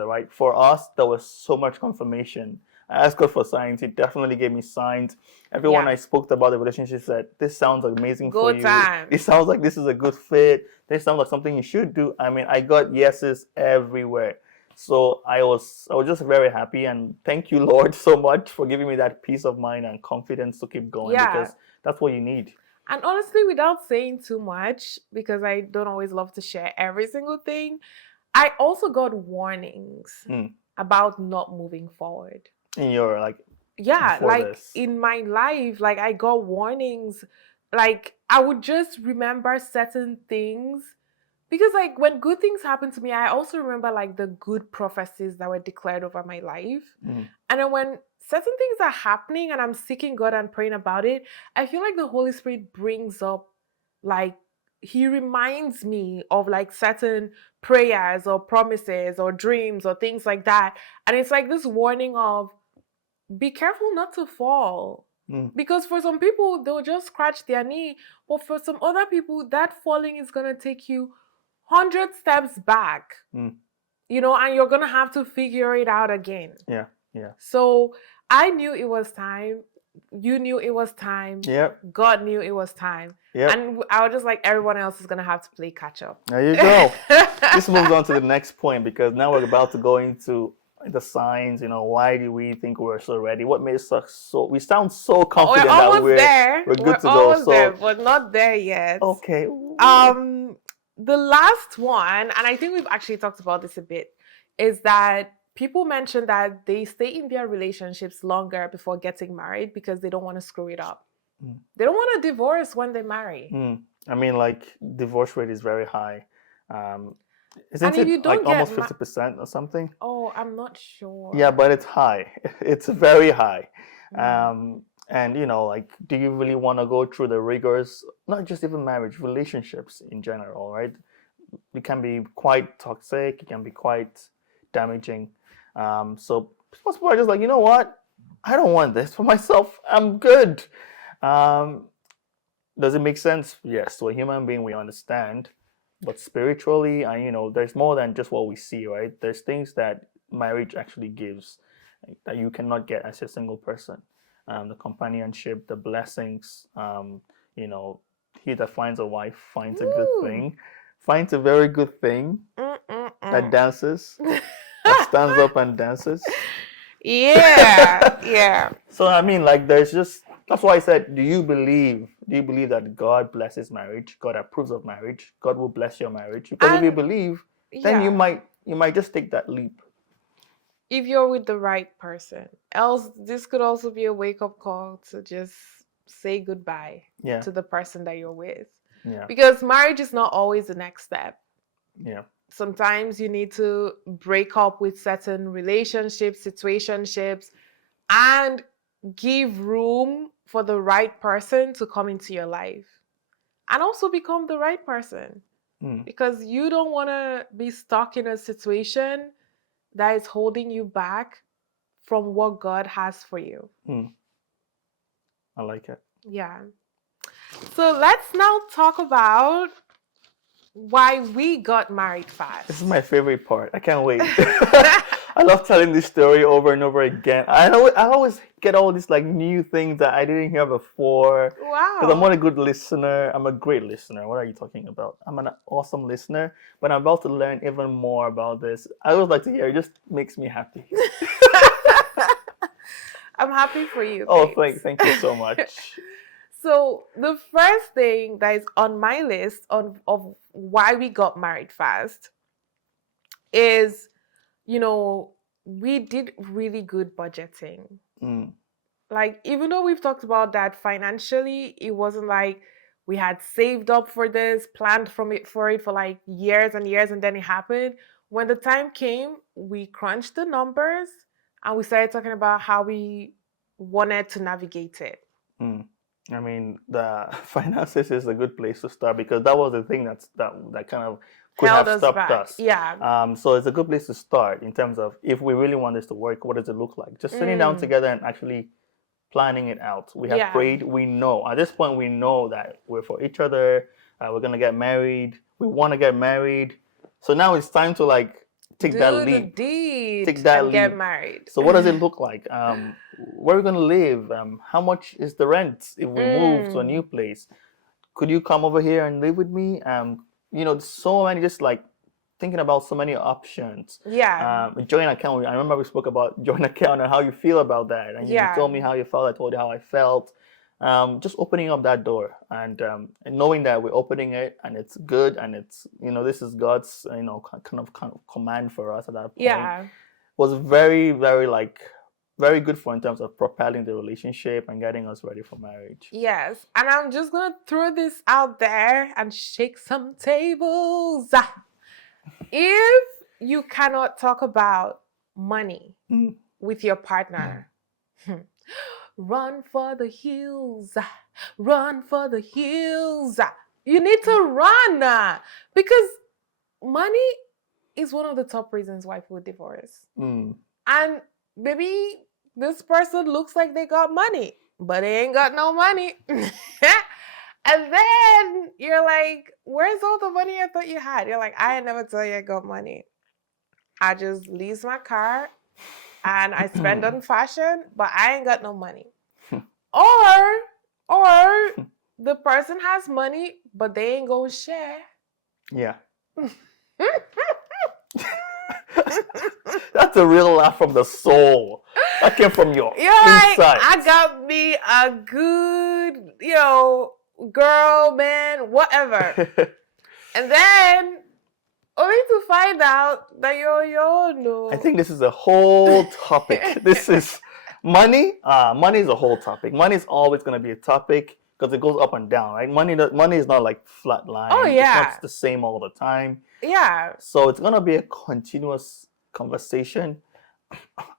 us, there was so much confirmation. I asked God for signs. He definitely gave me signs. Everyone I spoke about the relationship said, "This sounds amazing for you. It sounds like this is a good fit. This sounds like something you should do." I mean, I got yeses everywhere. So I was just very happy, and thank you, Lord, so much for giving me that peace of mind and confidence to keep going, because that's what you need. And honestly, without saying too much, because I don't always love to share every single thing, I also got warnings about not moving forward. In your in my life, like I got warnings. Like I would just remember certain things, because like when good things happen to me, I also remember like the good prophecies that were declared over my life. And then when certain things are happening and I'm seeking God and praying about it, I feel like the Holy Spirit brings up, like, he reminds me of like certain prayers or promises or dreams or things like that. And it's like this warning of, be careful not to fall. Because for some people, they'll just scratch their knee. But for some other people, that falling is going to take you 100 steps back. You know, and you're going to have to figure it out again. Yeah. So I knew it was time. You knew it was time. God knew it was time. And I was just like, everyone else is going to have to play catch up. There you go. This moves on to the next point, because now we're about to go into the signs. You know, why do we think we're so ready? What makes us so? We sound so confident that we're good to go. So there, but not there yet. Okay. The last one, and I think we've actually talked about this a bit, is that people mention that they stay in their relationships longer before getting married because they don't want to screw it up. They don't want to divorce when they marry. I mean, like, divorce rate is very high. Isn't it like almost 50% or something? Oh, I'm not sure. Yeah, but it's high. It's very high. And, you know, like, do you really want to go through the rigors, not just even marriage, relationships in general, right? It can be quite toxic. It can be quite damaging. So most people are just like, you know what? I don't want this for myself. I'm good. Does it make sense? Yes. To a human being, we understand. But spiritually, and you know, there's more than just what we see, right? There's things that marriage actually gives that you cannot get as a single person. The companionship, the blessings, you know, he that finds a wife finds a good thing, finds a very good thing, that dances, that stands up and dances. Yeah. So I mean, like, that's why I said, do you believe that God blesses marriage? God approves of marriage. God will bless your marriage. Because if you believe, then you might just take that leap. If you're with the right person. Else, this could also be a wake-up call to just say goodbye to the person that you're with. Because marriage is not always the next step. Sometimes you need to break up with certain relationships, situationships, and give room for the right person to come into your life. And also become the right person. Because you don't want to be stuck in a situation that is holding you back from what God has for you. I like it. Yeah. So let's now talk about why we got married fast. This is my favorite part. I can't wait. I love telling this story over and over again. I always get all these like new things that I didn't hear before. Because I'm not Wow. a good listener. I'm a great listener. What are you talking about? I'm an awesome listener, but I'm about to learn even more about this. I always like to hear. It just makes me happy. I'm happy for you, Oh, babes. thank you so much. So the first thing that is on my list of why we got married fast is, we did really good budgeting. Mm, Like, even though we've talked about that financially, it wasn't like we had saved up for this, planned for like years and years, and then it happened. When the time came, we crunched the numbers and we started talking about how we wanted to navigate it. mm. I mean, the finances is a good place to start because that was the thing that kind of could Held have us stopped back. us. Yeah. So it's a good place to start in terms of if we really want this to work, what does it look like? Just sitting down Mm, together and actually planning it out. We have yeah. prayed. We know at this point we know that we're for each other. We're gonna get married. We want to get married. So now it's time to like take that Do the leap. deed Take that and get leap. married. So what does it look like? Where are we gonna live? How much is the rent if we move to a new Mm, place? Could you come over here and live with me? So many just like thinking about so many options. yeah. Joint account. I remember we spoke about joint account and how you feel about that, and you Yeah. told me how you felt. I told you how I felt. Just opening up that door and knowing that we're opening it and it's good and it's this is God's kind of command for us at that point Yeah. was very very like very good for in terms of propelling the relationship and getting us ready for marriage. Yes. And I'm just going to throw this out there and shake some tables. If you cannot talk about money Mm. with your partner, run for the hills. Run for the hills. You need to run because money is one of the top reasons why people divorce. Mm. And maybe this person looks like they got money, but they ain't got no money. And then you're like, where's all the money I thought you had? You're like, I ain't never tell you I got money. I just lease my car and I spend on fashion, but I ain't got no money. Or the person has money, but they ain't gonna share. Yeah. That's a real laugh from the soul. That came from your You're like, inside. I got me a good, girl, man, whatever. And then only to find out that you're no. I think this is a whole topic. This is money. Money is a whole topic. Money is always going to be a topic because it goes up and down, right? Money is not like flat line. Oh, yeah. It's not the same all the time. Yeah. So it's going to be a continuous conversation.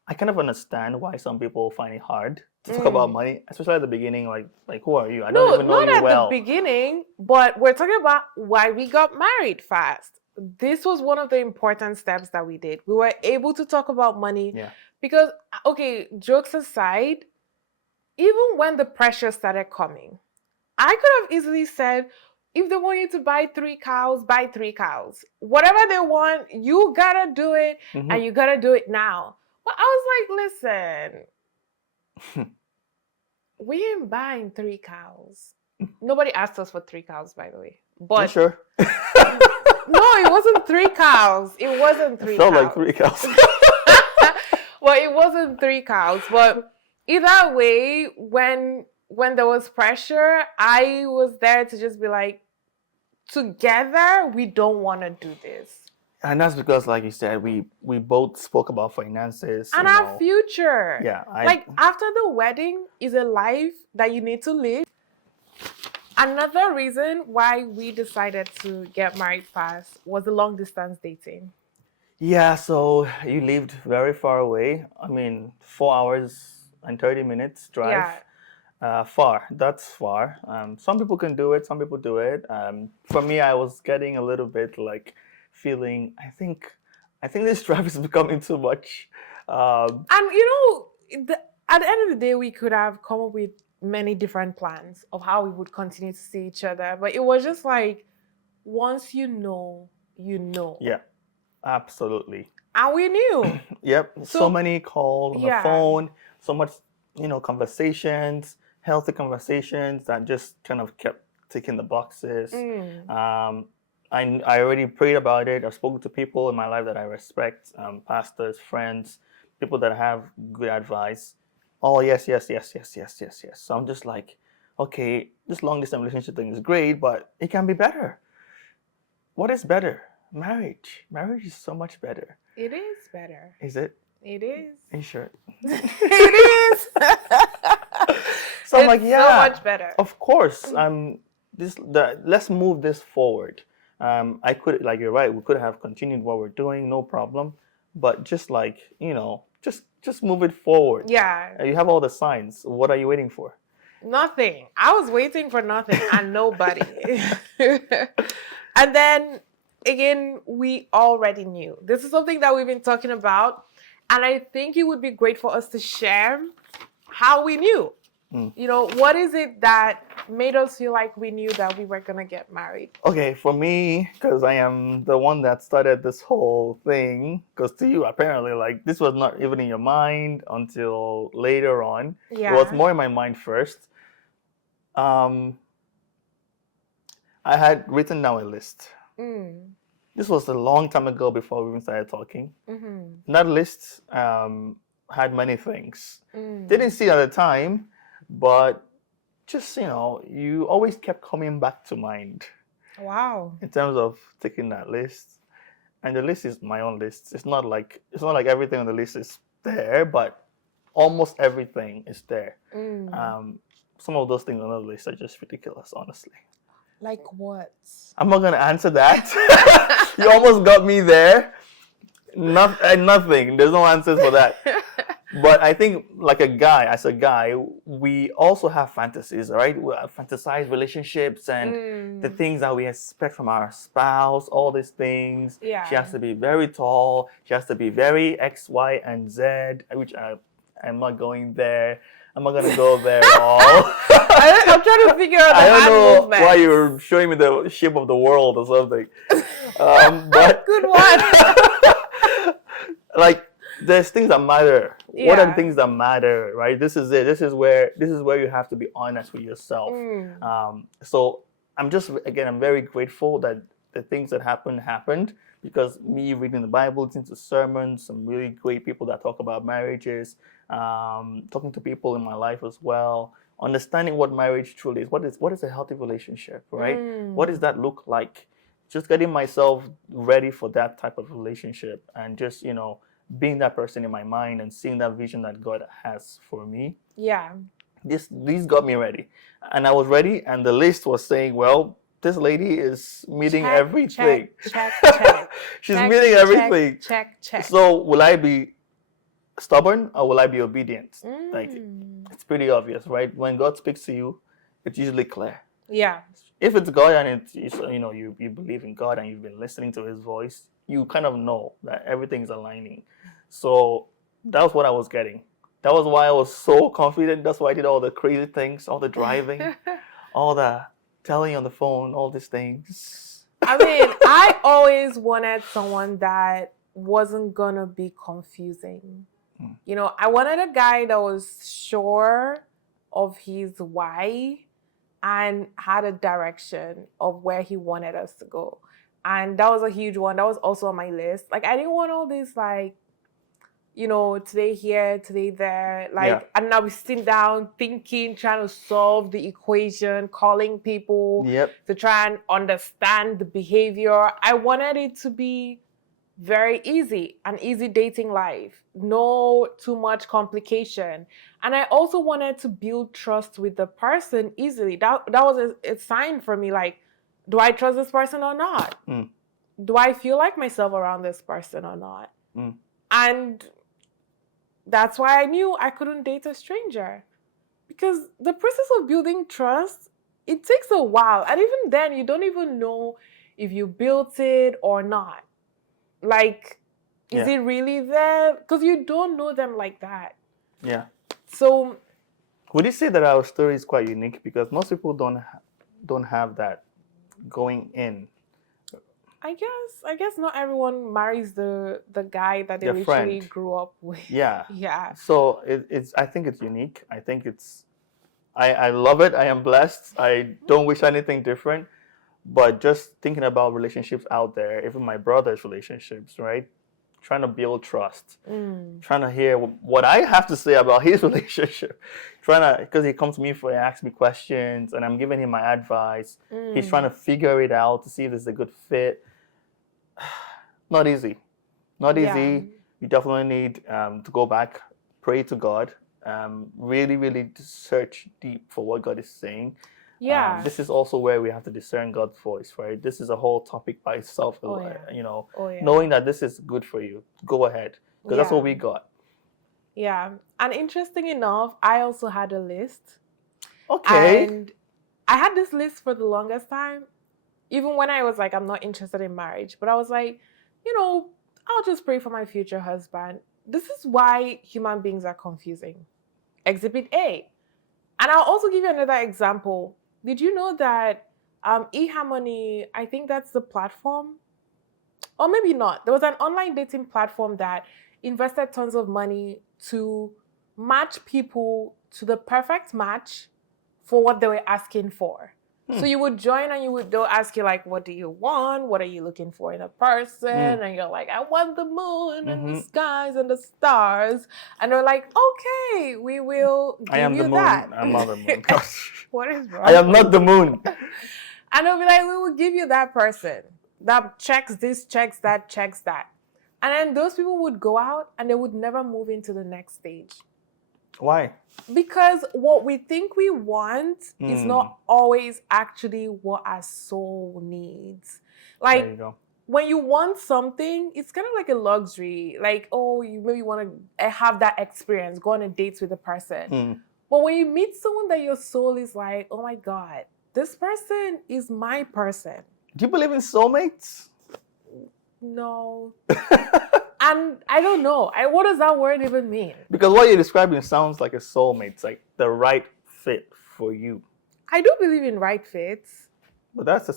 I kind of understand why some people find it hard to talk about money, especially at the beginning. Like who are you? I don't even know not you at well. the beginning, but we're talking about why we got married fast. This was one of the important steps that we did. We were able to talk about money because, okay, jokes aside, even when the pressure started coming, I could have easily said, if they want you to buy 3 cows, buy 3 cows. Whatever they want, you gotta do it, and you gotta do it now. But I was like, listen, we ain't buying 3 cows. Nobody asked us for 3 cows, by the way. But you sure? no, it wasn't 3 cows. It wasn't 3 It felt cows. like 3 cows. Well, it wasn't 3 cows. But either way, when there was pressure, I was there to just be like, together, we don't want to do this. And that's because, like you said, we both spoke about finances and our future. Yeah, after the wedding is a life that you need to live. Another reason why we decided to get married fast was the long distance dating. Yeah, so you lived very far away. I mean, 4 hours and 30 minutes drive. Far. That's far. Some people can do it. Some people do it. For me, I was getting a little bit like feeling. I think this drive is becoming too much. And at the end of the day, we could have come up with many different plans of how we would continue to see each other. But it was just like, once you know, you know. Yeah, absolutely. And we knew. Yep. So So, many calls on the yeah. phone, so much, conversations, healthy conversations that just kind of kept ticking the boxes. Mm. Um, I already prayed about it. I've spoken to people in my life that I respect, pastors, friends, people that have good advice. Oh, yes, yes, yes, yes, yes, yes, yes. So I'm just like, okay, this long distance relationship thing is great, but it can be better. What is better? Marriage. Marriage is so much better. It is better. Is it? It is. Are you sure? It is. So I'm like, It's so yeah, much better. of course. Let's move this forward. I could, like, you're right. We could have continued what we're doing, no problem. But just like, just move it forward. Yeah. You have all the signs. What are you waiting for? Nothing. I was waiting for nothing and nobody. And then again, we already knew. This is something that we've been talking about. And I think it would be great for us to share how we knew. Mm. What is it that made us feel like we knew that we were going to get married? Okay, for me, because I am the one that started this whole thing, because to you, apparently, like, this was not even in your mind until later on. It was Yeah. more in my mind first. I had written down a list. Mm. This was a long time ago before we even started talking. Mm-hmm. And that list had many things. Mm. Didn't see it at the time, but just, you always kept coming back to mind Wow. in terms of taking that list. And the list is my own list. It's not like everything on the list is there, but almost everything is there. Mm. Some of those things on the list are just ridiculous, honestly. Like what? I'm not gonna answer that. You almost got me there. Nothing. There's no answers for that. But I think, like as a guy, we also have fantasies, right? We have fantasized relationships and the things that we expect from our spouse, all these things. Yeah. She has to be very tall. She has to be very X, Y, and Z, which I'm not going there. I'm not going to go there at all. I'm trying to figure out the I don't hand know movement. why you're showing me the shape of the world or something. But Good one. like, there's things that matter. Yeah. What are the things that matter, right? This is it. This is where you have to be honest with yourself. So I'm very grateful that the things that happened, because me reading the Bible, listening to sermons, some really great people that talk about marriages, talking to people in my life as well, understanding what marriage truly is. What is a healthy relationship, right? What does that look like? Just getting myself ready for that type of relationship, and just being that person in my mind and seeing that vision that God has for me. Yeah. These got me ready, and I was ready, and the list was saying, well, this lady is meeting everything. Check. She's meeting everything. Check. So will I be stubborn or will I be obedient? Like, it's pretty obvious, right? When God speaks to you, it's usually clear. Yeah. If it's God and you believe in God and you've been listening to His voice, you kind of know that everything's aligning. So that was what I was getting. That was why I was so confident. That's why I did all the crazy things, all the driving, all the telling on the phone, all these things. I mean, I always wanted someone that wasn't gonna be confusing. I wanted a guy that was sure of his why and had a direction of where he wanted us to go. And that was a huge one. That was also on my list. Like, I didn't want all this, like, today here, today there. Like, and now we sitting down, thinking, trying to solve the equation, calling people to try and understand the behavior. I wanted it to be very easy, an easy dating life. No too much complication. And I also wanted to build trust with the person easily. That was a sign for me, like, do I trust this person or not? Do I feel like myself around this person or not? And that's why I knew I couldn't date a stranger. Because the process of building trust, it takes a while. And even then, you don't even know if you built it or not. Like, is it really there? Because you don't know them like that. Yeah. So, would you say that our story is quite unique? Because most people don't have that going in. I guess not everyone marries the guy that they Their literally friend. grew up with. Yeah. Yeah. So it's I think it's unique. I think I love it. I am blessed. I don't wish anything different. But just thinking about relationships out there, even my brother's relationships, right? Trying to build trust, Mm. trying to hear what I have to say about his relationship, trying to, because he comes to me he asks me questions and I'm giving him my advice. He's trying Mm. to figure it out to see if it's a good fit. Not easy. Not Yeah. easy. You definitely need to go back, pray to God, really, really search deep for what God is saying. Yeah. This is also where we have to discern God's voice, right? This is a whole topic by itself. Oh yeah. Oh yeah. Knowing that this is good for you, go ahead, because that's Yeah. what we got. Yeah. And interesting enough, I also had a list. Okay. And I had this list for the longest time, even when I was like, I'm not interested in marriage. But I was like, I'll just pray for my future husband. This is why human beings are confusing. Exhibit A. And I'll also give you another example. Did you know that eHarmony, I think that's the platform, or maybe not. There was an online dating platform that invested tons of money to match people to the perfect match for what they were asking for. So you would join and they'll ask you like, what do you want? What are you looking for in a person? And you're like, I want the moon and the skies and the stars. And they're like, okay, we will I give am the you moon. that. I'm not the moon. What is wrong? I am not the moon. And they'll be like, we will give you that person that checks this, checks that, checks that. And then those people would go out and they would never move into the next stage. Why? Because what we think we want is not always actually what our soul needs. There you Like, go. when you want something, it's kind of like a luxury. Like, oh, you maybe want to have that experience, go on a date with a person. But when you meet someone that your soul is like, oh my God, this person is my person. Do you believe in soulmates? No. And I don't know. What does that word even mean? Because what you're describing sounds like a soulmate. It's like the right fit for you. I do believe in right fits. But that's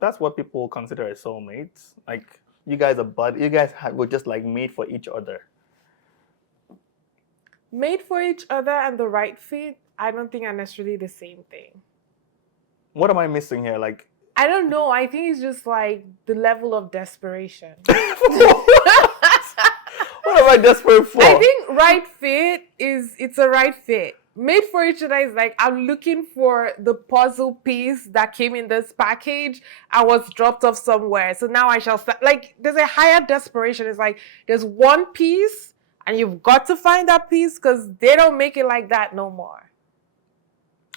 that's what people consider a soulmate. Like you guys are you guys were just like made for each other. Made for each other and the right fit, I don't think are necessarily the same thing. What am I missing here? Like, I don't know. I think it's just like the level of desperation. what am I desperate for? I think right fit it's a right fit. Made for each other is like, I'm looking for the puzzle piece that came in this package. I was dropped off somewhere. So now I shall start. Like, there's a higher desperation. It's like, there's one piece and you've got to find that piece because they don't make it like that no more.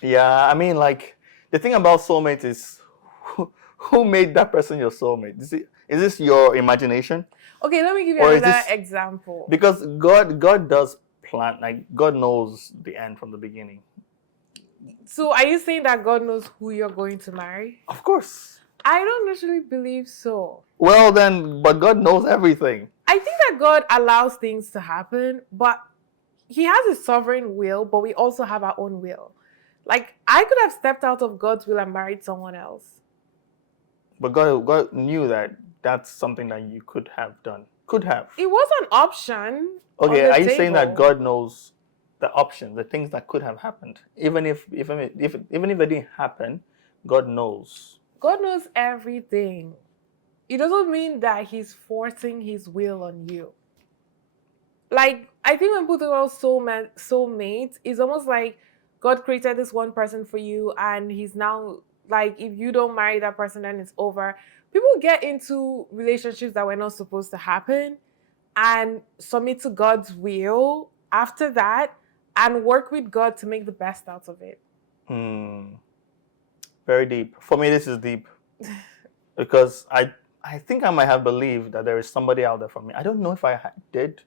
Yeah, I mean, like, the thing about soulmate is who made that person your soulmate? Is this your imagination? Okay, let me give you another example. Because God does plan, like God knows the end from the beginning. So are you saying that God knows who you're going to marry? Of course. I don't necessarily believe so. Well then, but God knows everything. I think that God allows things to happen, but He has a sovereign will, but we also have our own will. Like, I could have stepped out of God's will and married someone else. But God knew that that's something that you could have done. Could have. It was an option. Okay, are you saying that God knows the option, the things that could have happened? Even if they didn't happen, God knows. God knows everything. It doesn't mean that He's forcing His will on you. Like, I think when people talk about soulmates, it's almost like God created this one person for you and He's now, like, if you don't marry that person, then it's over. People get into relationships that were not supposed to happen and submit to God's will after that and work with God to make the best out of it. Very deep. For me, this is deep. Because I think I might have believed that there is somebody out there for me. I don't know if I did.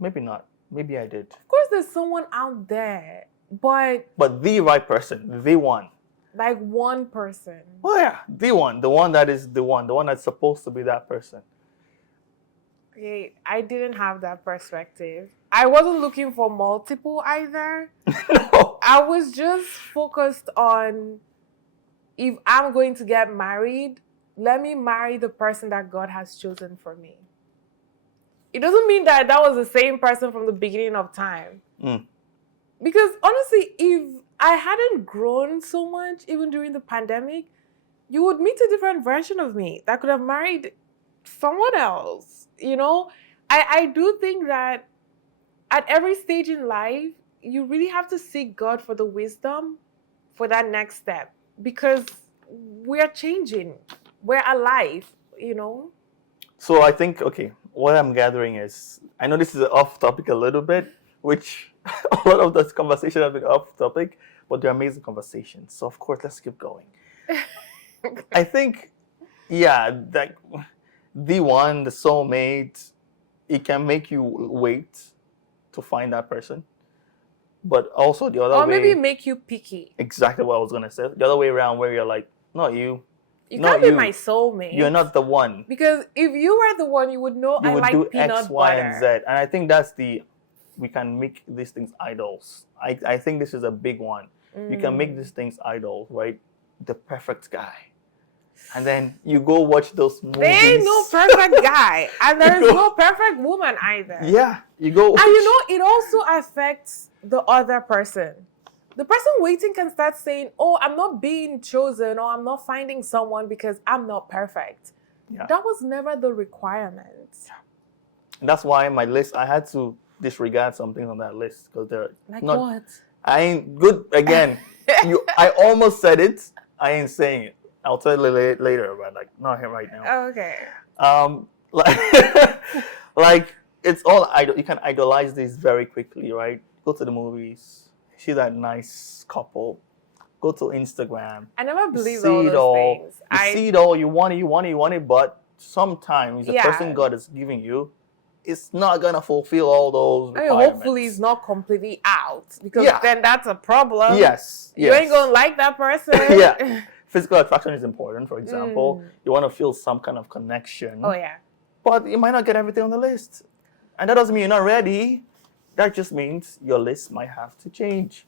Maybe not. Maybe I did. Of course, there's someone out there, but the right person, the one. Like one person. Oh yeah, the one that is the one that's supposed to be that person. Okay, I didn't have that perspective. I wasn't looking for multiple either. No. I was just focused on if I'm going to get married, let me marry the person that God has chosen for me. It doesn't mean that that was the same person from the beginning of time. Because honestly, if I hadn't grown so much, even during the pandemic, you would meet a different version of me that could have married someone else. I do think that at every stage in life, you really have to seek God for the wisdom for that next step, because we're changing. We're alive. So I think, okay, what I'm gathering is, I know this is off topic a little bit, which a lot of this conversation has been off topic, but they're amazing conversations. So of course, let's keep going. I think, yeah, that the one, the soulmate, it can make you wait to find that person. But also the other way. Or maybe make you picky. Exactly what I was going to say. The other way around, where you're like, not you. You can't be my soulmate. You're not the one. Because if you were the one, you would know I like peanut butter. X, Y, and Z. And I think that's we can make these things idols. I think this is a big one. You can make these things idols, right? The perfect guy. And then you go watch those movies. There ain't no perfect guy. And there is no perfect woman either. Yeah. You go. And it also affects the other person. The person waiting can start saying, oh, I'm not being chosen, or I'm not finding someone because I'm not perfect. Yeah. That was never the requirement. And that's why my list, I had to disregard some things on that list, because they're like not. What? I ain't good again. I almost said it. I ain't saying it. I'll tell you later, but not here right now. Oh, okay. Like it's all you can idolize this very quickly, right? Go to the movies, see that nice couple, go to Instagram. I never believed all those things. You see it all. You want it, but sometimes the person God is giving you, it's not gonna fulfill all those requirements. Hopefully it's not completely out, because then that's a problem. Yes. You ain't gonna like that person. Yeah. Physical attraction is important, for example. You want to feel some kind of connection. Oh, yeah. But you might not get everything on the list. And that doesn't mean you're not ready. That just means your list might have to change.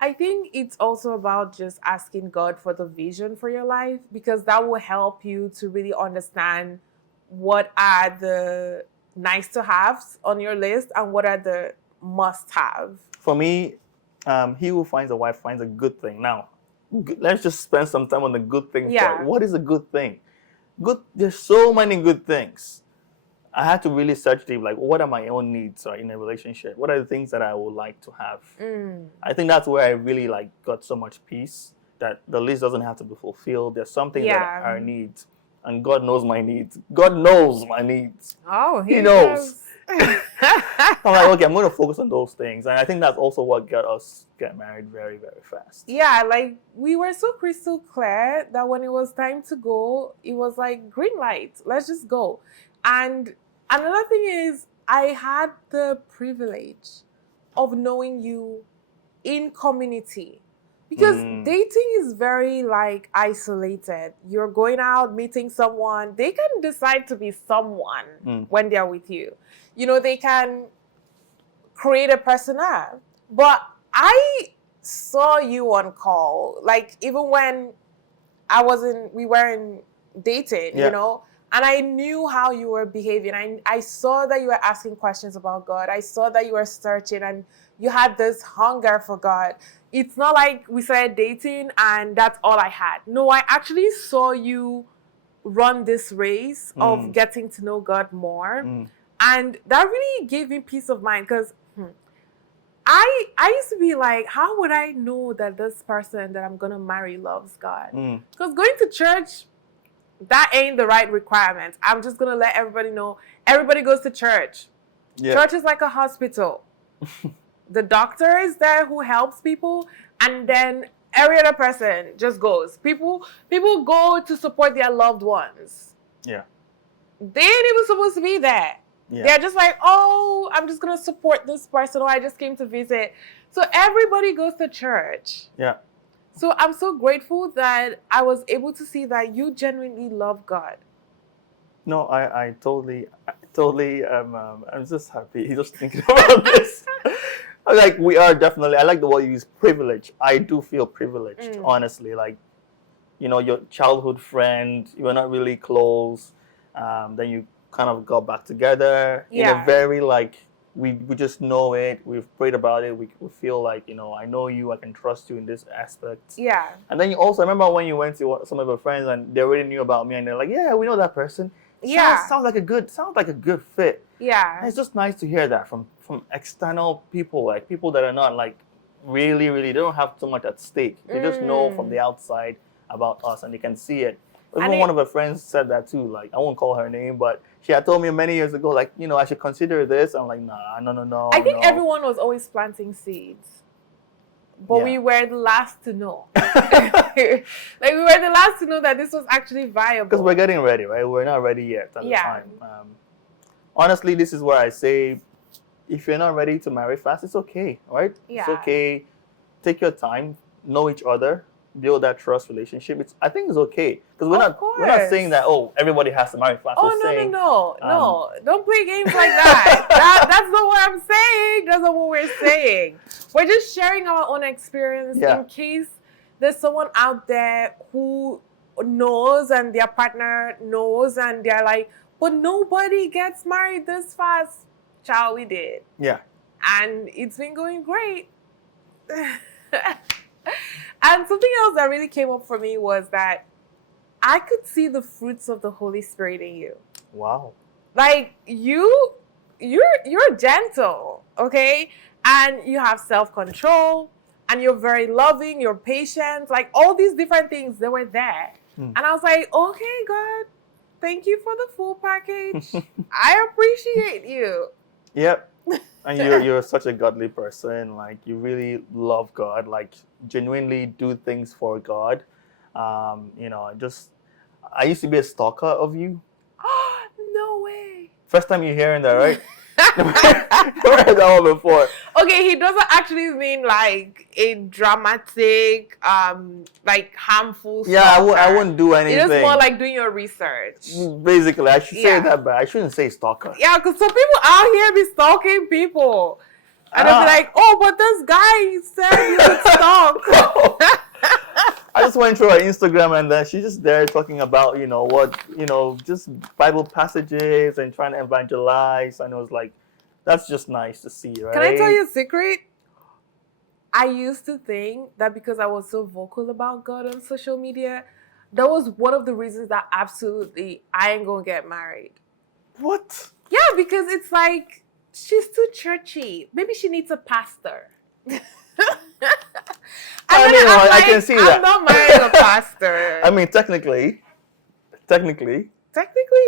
I think it's also about just asking God for the vision for your life, because that will help you to really understand what are the nice to haves on your list and what are the must have. For me, he who finds a wife finds a good thing. Now, let's just spend some time on the good thing part. What is a good thing? There's so many good things. I had to really search deep, what are my own needs in a relationship? What are the things that I would like to have? I think that's where I really got so much peace, that the list doesn't have to be fulfilled. There's something that are needs, and God knows my needs. God knows my needs. Oh, He knows. I'm like, okay, I'm going to focus on those things. And I think that's also what got us get married very, very fast. Yeah, we were so crystal clear that when it was time to go, it was green light. Let's just go. And another thing is, I had the privilege of knowing you in community. Because dating is very isolated. You're going out, meeting someone. They can decide to be someone when they're with you. They can create a persona. But I saw you on call. Even when we weren't dating, and I knew how you were behaving. I saw that you were asking questions about God. I saw that you were searching and you had this hunger for God. It's not like we started dating and that's all I had. No, I actually saw you run this race of getting to know God more. And that really gave me peace of mind, because I used to be like, how would I know that this person that I'm going to marry loves God? Because going to church, that ain't the right requirement. I'm just going to let everybody know. Everybody goes to church. Yeah. Church is like a hospital. The doctor is there who helps people, and then every other person just goes. People go to support their loved ones. Yeah. They ain't even supposed to be there. Yeah. They're just like, oh, I'm just going to support this person, or I just came to visit. So everybody goes to church. Yeah. So I'm so grateful that I was able to see that you genuinely love God. No, I totally, I'm just happy just thinking about this. We are definitely, I like the word you use, privilege. I do feel privileged, honestly. your childhood friend. You were not really close. Then you kind of got back together in a Yeah. very like we just know it. We've prayed about it. We feel like I know you. I can trust you in this aspect. Yeah. And then you also remember when you went to some of your friends and they already knew about me and they're like, yeah, we know that person. Yeah. Sounds like a good fit. And Yeah. it's just nice to hear that from external people, like people that are not like really, they don't have too much at stake. They just know from the outside about us and they can see it. Even one of her friends said that too. Like, I won't call her name, but she had told me many years ago, like, I should consider this. I'm like, nah, no. I think everyone was always planting seeds. But we were the last to know. Like, we were the last to know that this was actually viable. Because we're getting ready, right? We're not ready yet at the time. Honestly, this is where I say, if you're not ready to marry fast, it's okay, right? Yeah. It's okay. Take your time, know each other, build that trust relationship. I think it's okay because we're not saying that everybody has to marry fast. No, don't play games like that. That's not what I'm saying. That's not what we're saying. We're just sharing our own experience in case there's someone out there who knows and their partner knows and they're like, but nobody gets married this fast. Child, we did. Yeah. And it's been going great. And something else that really came up for me was that I could see the fruits of the Holy Spirit in you. Wow. Like you're gentle, okay? And you have self-control and you're very loving, you're patient, like all these different things, they were there. And I was like, okay, God, thank you for the full package. I appreciate you. Yep. And you're such a godly person. Like, you really love God. Like, genuinely do things for God. I used to be a stalker of you. No way. First time you're hearing that, right? Never heard that one before. Okay, he doesn't actually mean like a dramatic, like harmful stalker. Yeah, I wouldn't do anything. It's just more like doing your research. Basically, I should say that, but I shouldn't say stalker. Yeah, because some people out here be stalking people. And they'll be like, oh, but this guy said you could stalk. I just went through her Instagram and then she's just there talking about, just Bible passages and trying to evangelize. And it was like, that's just nice to see, right? Can I tell you a secret? I used to think that because I was so vocal about God on social media, that was one of the reasons that absolutely I ain't gonna get married. What? Yeah, because it's like, she's too churchy. Maybe she needs a pastor. I can see that. I'm not marrying a pastor. I mean, technically. Technically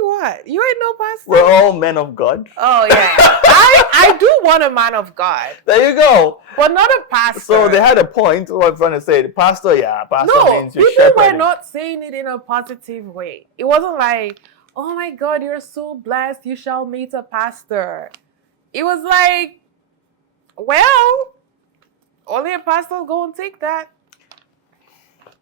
what? You ain't no pastor? We're all men of God. Oh, yeah. I do want a man of God. There you go. But not a pastor. So they had a point. What I'm trying to say. The pastor means you people shepherd. were not saying it in a positive way. It wasn't like, oh my God, you're so blessed. You shall meet a pastor. It was like, well, only a pastor go and take that.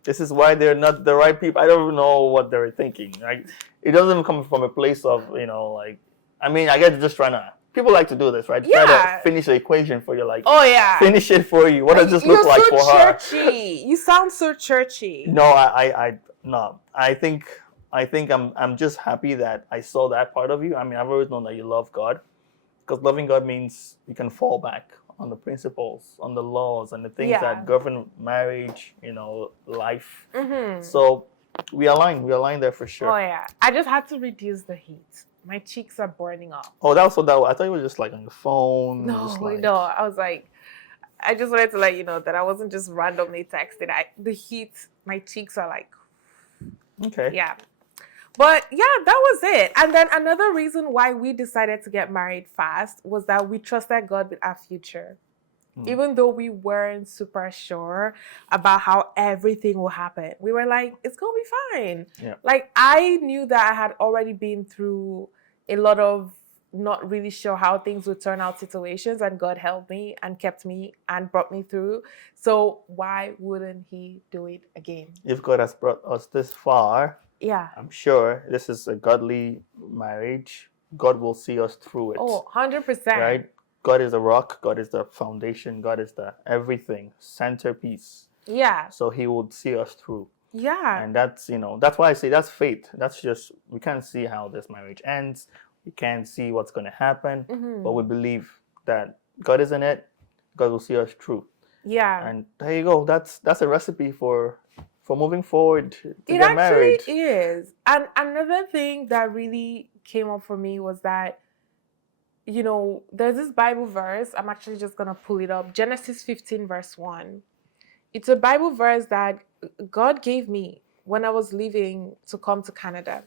This is why they're not the right people. I don't know what they're thinking. Like, it doesn't come from a place of, I guess just trying to, people like to do this, right? Yeah. Try to finish the equation for you, like, oh yeah, finish it for you. What does this look like for her? Churchy. You sound so churchy. No, no. I think I'm just happy that I saw that part of you. I mean, I've always known that you love God, because loving God means you can fall back on the principles, on the laws, and the things that govern marriage, life. Mm-hmm. So we align there for sure. Oh yeah, I just had to reduce the heat. My cheeks are burning up. Oh, that was so that. I thought you were just like on your phone. No, I was like, I just wanted to let you know that I wasn't just randomly texting. The heat, my cheeks are like, okay. Yeah. But yeah, that was it. And then another reason why we decided to get married fast was that we trusted God with our future. Even though we weren't super sure about how everything will happen. We were like, it's going to be fine. Yeah. Like, I knew that I had already been through a lot of not really sure how things would turn out situations, and God helped me and kept me and brought me through. So why wouldn't he do it again? If God has brought us this far, yeah, I'm sure this is a godly marriage. God will see us through it. Oh, 100%. Right? God is the rock. God is the foundation. God is the everything, centerpiece. Yeah. So he will see us through. Yeah. And that's, that's why I say that's fate. That's just, we can't see how this marriage ends. We can't see what's going to happen, but we Mm-hmm. believe that God is in it. God will see us through. Yeah. And there you go. That's a recipe for moving forward to It get married. actually is. And another thing that really came up for me was that, there's this Bible verse. I'm actually just going to pull it up. Genesis 15, verse 1. It's a Bible verse that God gave me when I was leaving to come to Canada.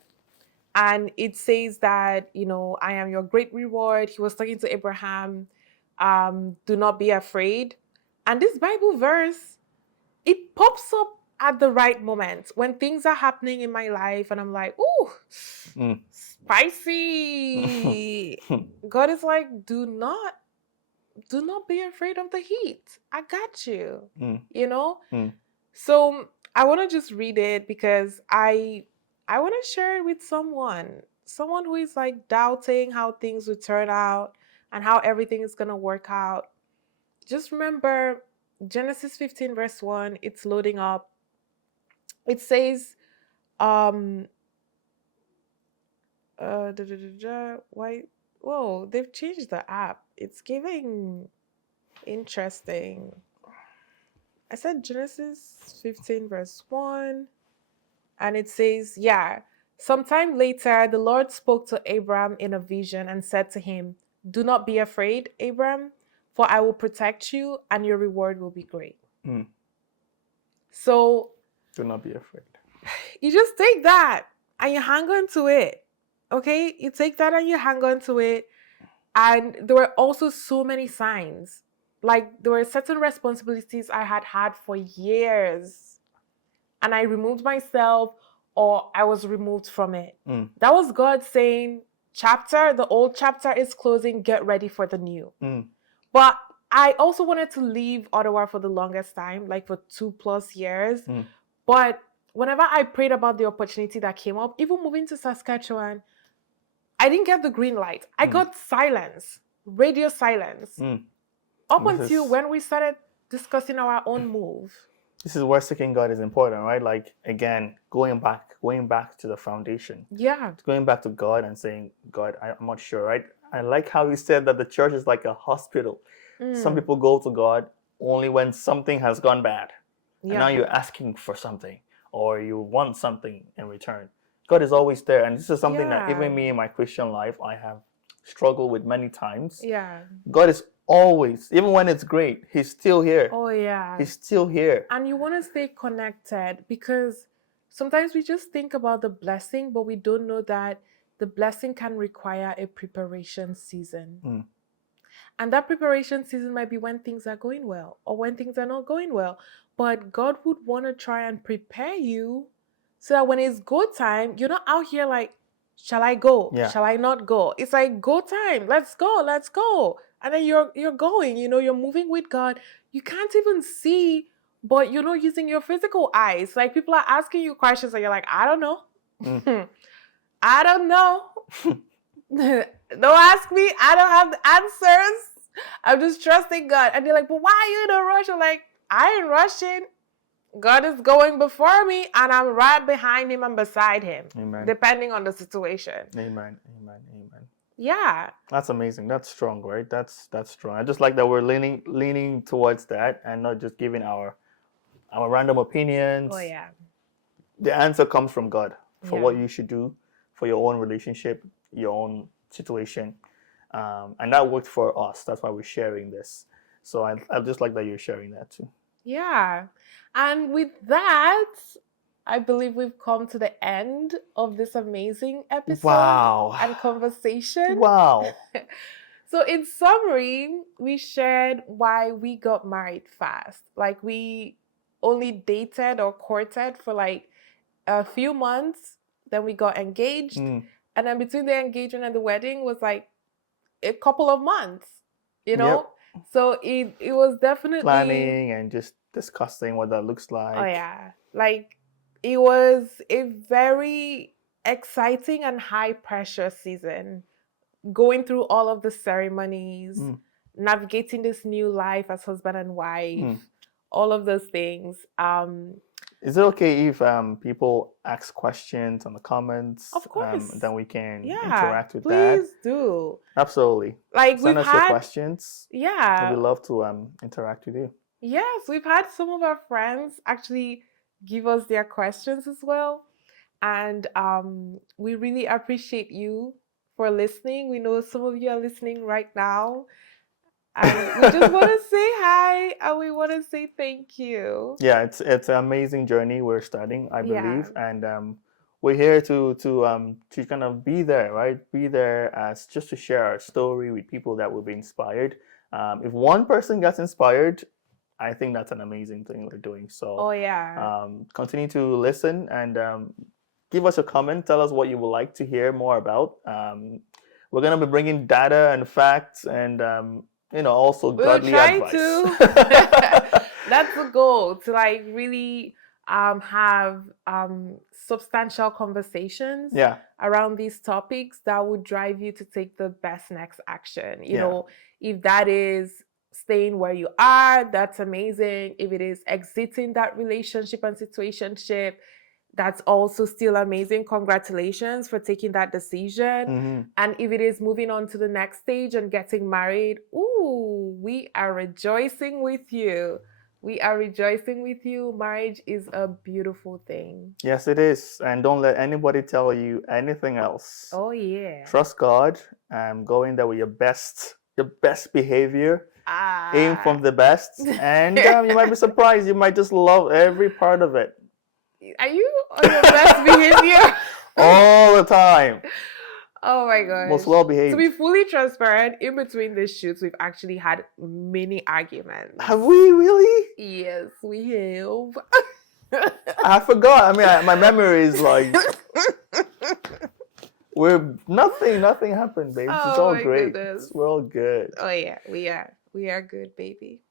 And it says that, I am your great reward. He was talking to Abraham. Do not be afraid. And this Bible verse, it pops up at the right moment when things are happening in my life and I'm like, ooh, Mm. spicy. God is like, do not be afraid of the heat. I got you. Mm. You know? Mm. So I want to just read it because I want to share it with someone who is like doubting how things would turn out and how everything is going to work out. Just remember Genesis 15 verse 1, it's loading up. It says um why, whoa, they've changed the app. It's giving interesting. I said Genesis 15 verse 1. And it says, yeah, sometime later, the Lord spoke to Abram in a vision and said to him, do not be afraid, Abram, for I will protect you and your reward will be great. Mm. So Do not be afraid. you just take that and you hang on to it. Okay? You take that and you hang on to it. And there were also so many signs. Like there were certain responsibilities I had for years and I removed myself or I was removed from it. Mm. That was God saying, the old chapter is closing, get ready for the new. Mm. But I also wanted to leave Ottawa for the longest time, like for 2+ years. Mm. But whenever I prayed about the opportunity that came up, even moving to Saskatchewan, I didn't get the green light. I got silence, radio silence, Mm. up This until is when we started discussing our own move. this is where seeking God is important, right? Like again, going back to the foundation, Yeah. going back to God and saying, God, I'm not sure, right? I like how he said that the church is like a hospital. Some Mm. people go to God only when something has gone bad, and now Yeah. you're asking for something or you want something in return. God is always there, and this is something that Yeah. even me in my Christian life I have struggled with many times. Yeah. God is always, even when it's great, he's still here. Oh, yeah. He's still here. And you want to stay connected because sometimes we just think about the blessing, but we don't know that the blessing can require a preparation season. Mm. And that preparation season might be when things are going well or when things are not going well. But God would want to try and prepare you so that when it's go time, you're not out here like, shall I go? Yeah. Shall I not go? It's like go time. Let's go. Let's go. And then you're going, you're moving with God. You can't even see, but you're not using your physical eyes. Like people are asking you questions and you're like, I don't know. Mm. I don't know. Don't ask me. I don't have the answers. I'm just trusting God. And they're like, but why are you in a rush? I'm like, I ain't rushing. God is going before me and I'm right behind him and beside him. Amen. Depending on the situation. Amen. Amen. Amen. Yeah. That's amazing. That's strong, right? That's strong. I just like that we're leaning towards that and not just giving our random opinions. Oh, yeah. The answer comes from God for Yeah. what you should do for your own relationship, your own situation. And that worked for us. That's why we're sharing this. So I just like that you're sharing that too. Yeah. And with that, I believe we've come to the end of this amazing episode Wow. and conversation. Wow. So in summary, we shared why we got married fast. Like we only dated or courted for like a few months, then we got engaged. Mm. And then between the engagement and the wedding was like a couple of months, you know? Yep. So it was definitely Planning and just discussing what that looks like. Oh yeah. Like it was a very exciting and high pressure season. Going through all of the ceremonies, navigating this new life as husband and wife, all of those things. Is it okay if people ask questions on the comments? Of course. Then we can Yeah, interact with that. please do. Absolutely. Like Send we've us your had, questions. We yeah, love to interact with you. yes, we've had some of our friends actually give us their questions as well. And we really appreciate you for listening. We know some of you are listening right now. And we just want to say hi and we want to say thank you. Yeah, it's an amazing journey we're starting, I Yeah. believe, and we're here to kind of be there, right? Be there as just to share our story with people that will be inspired. If one person gets inspired, I think that's an amazing thing we're doing. So Oh, yeah. continue to listen and give us a comment. Tell us what you would like to hear more about. We're gonna be bringing data and facts and also We'll godly try advice. to. That's the goal, to like really have substantial conversations Yeah, around these topics that would drive you to take the best next action. yeah. If that is staying where you are, that's amazing. If it is exiting that relationship and situationship, that's also still amazing. Congratulations for taking that decision. Hmm. And if it is moving on to the next stage and getting married, ooh, we are rejoicing with you. We are rejoicing with you. Marriage is a beautiful thing. Yes, it is. And don't let anybody tell you anything else. Oh, yeah. Trust God. Go in there with your best behavior. Aim Ah. from the best, and you might be surprised. You might just love every part of it Are you on your best behavior? all the time. Oh my Most gosh. well To behaved. be fully transparent, in between the shoots, we've actually had many arguments. Have we really? Yes, we have. I forgot. I mean, my memory is like we're nothing happened, babes. It's Oh all my great. goodness. We're all good. Oh yeah, we are. We are good, baby.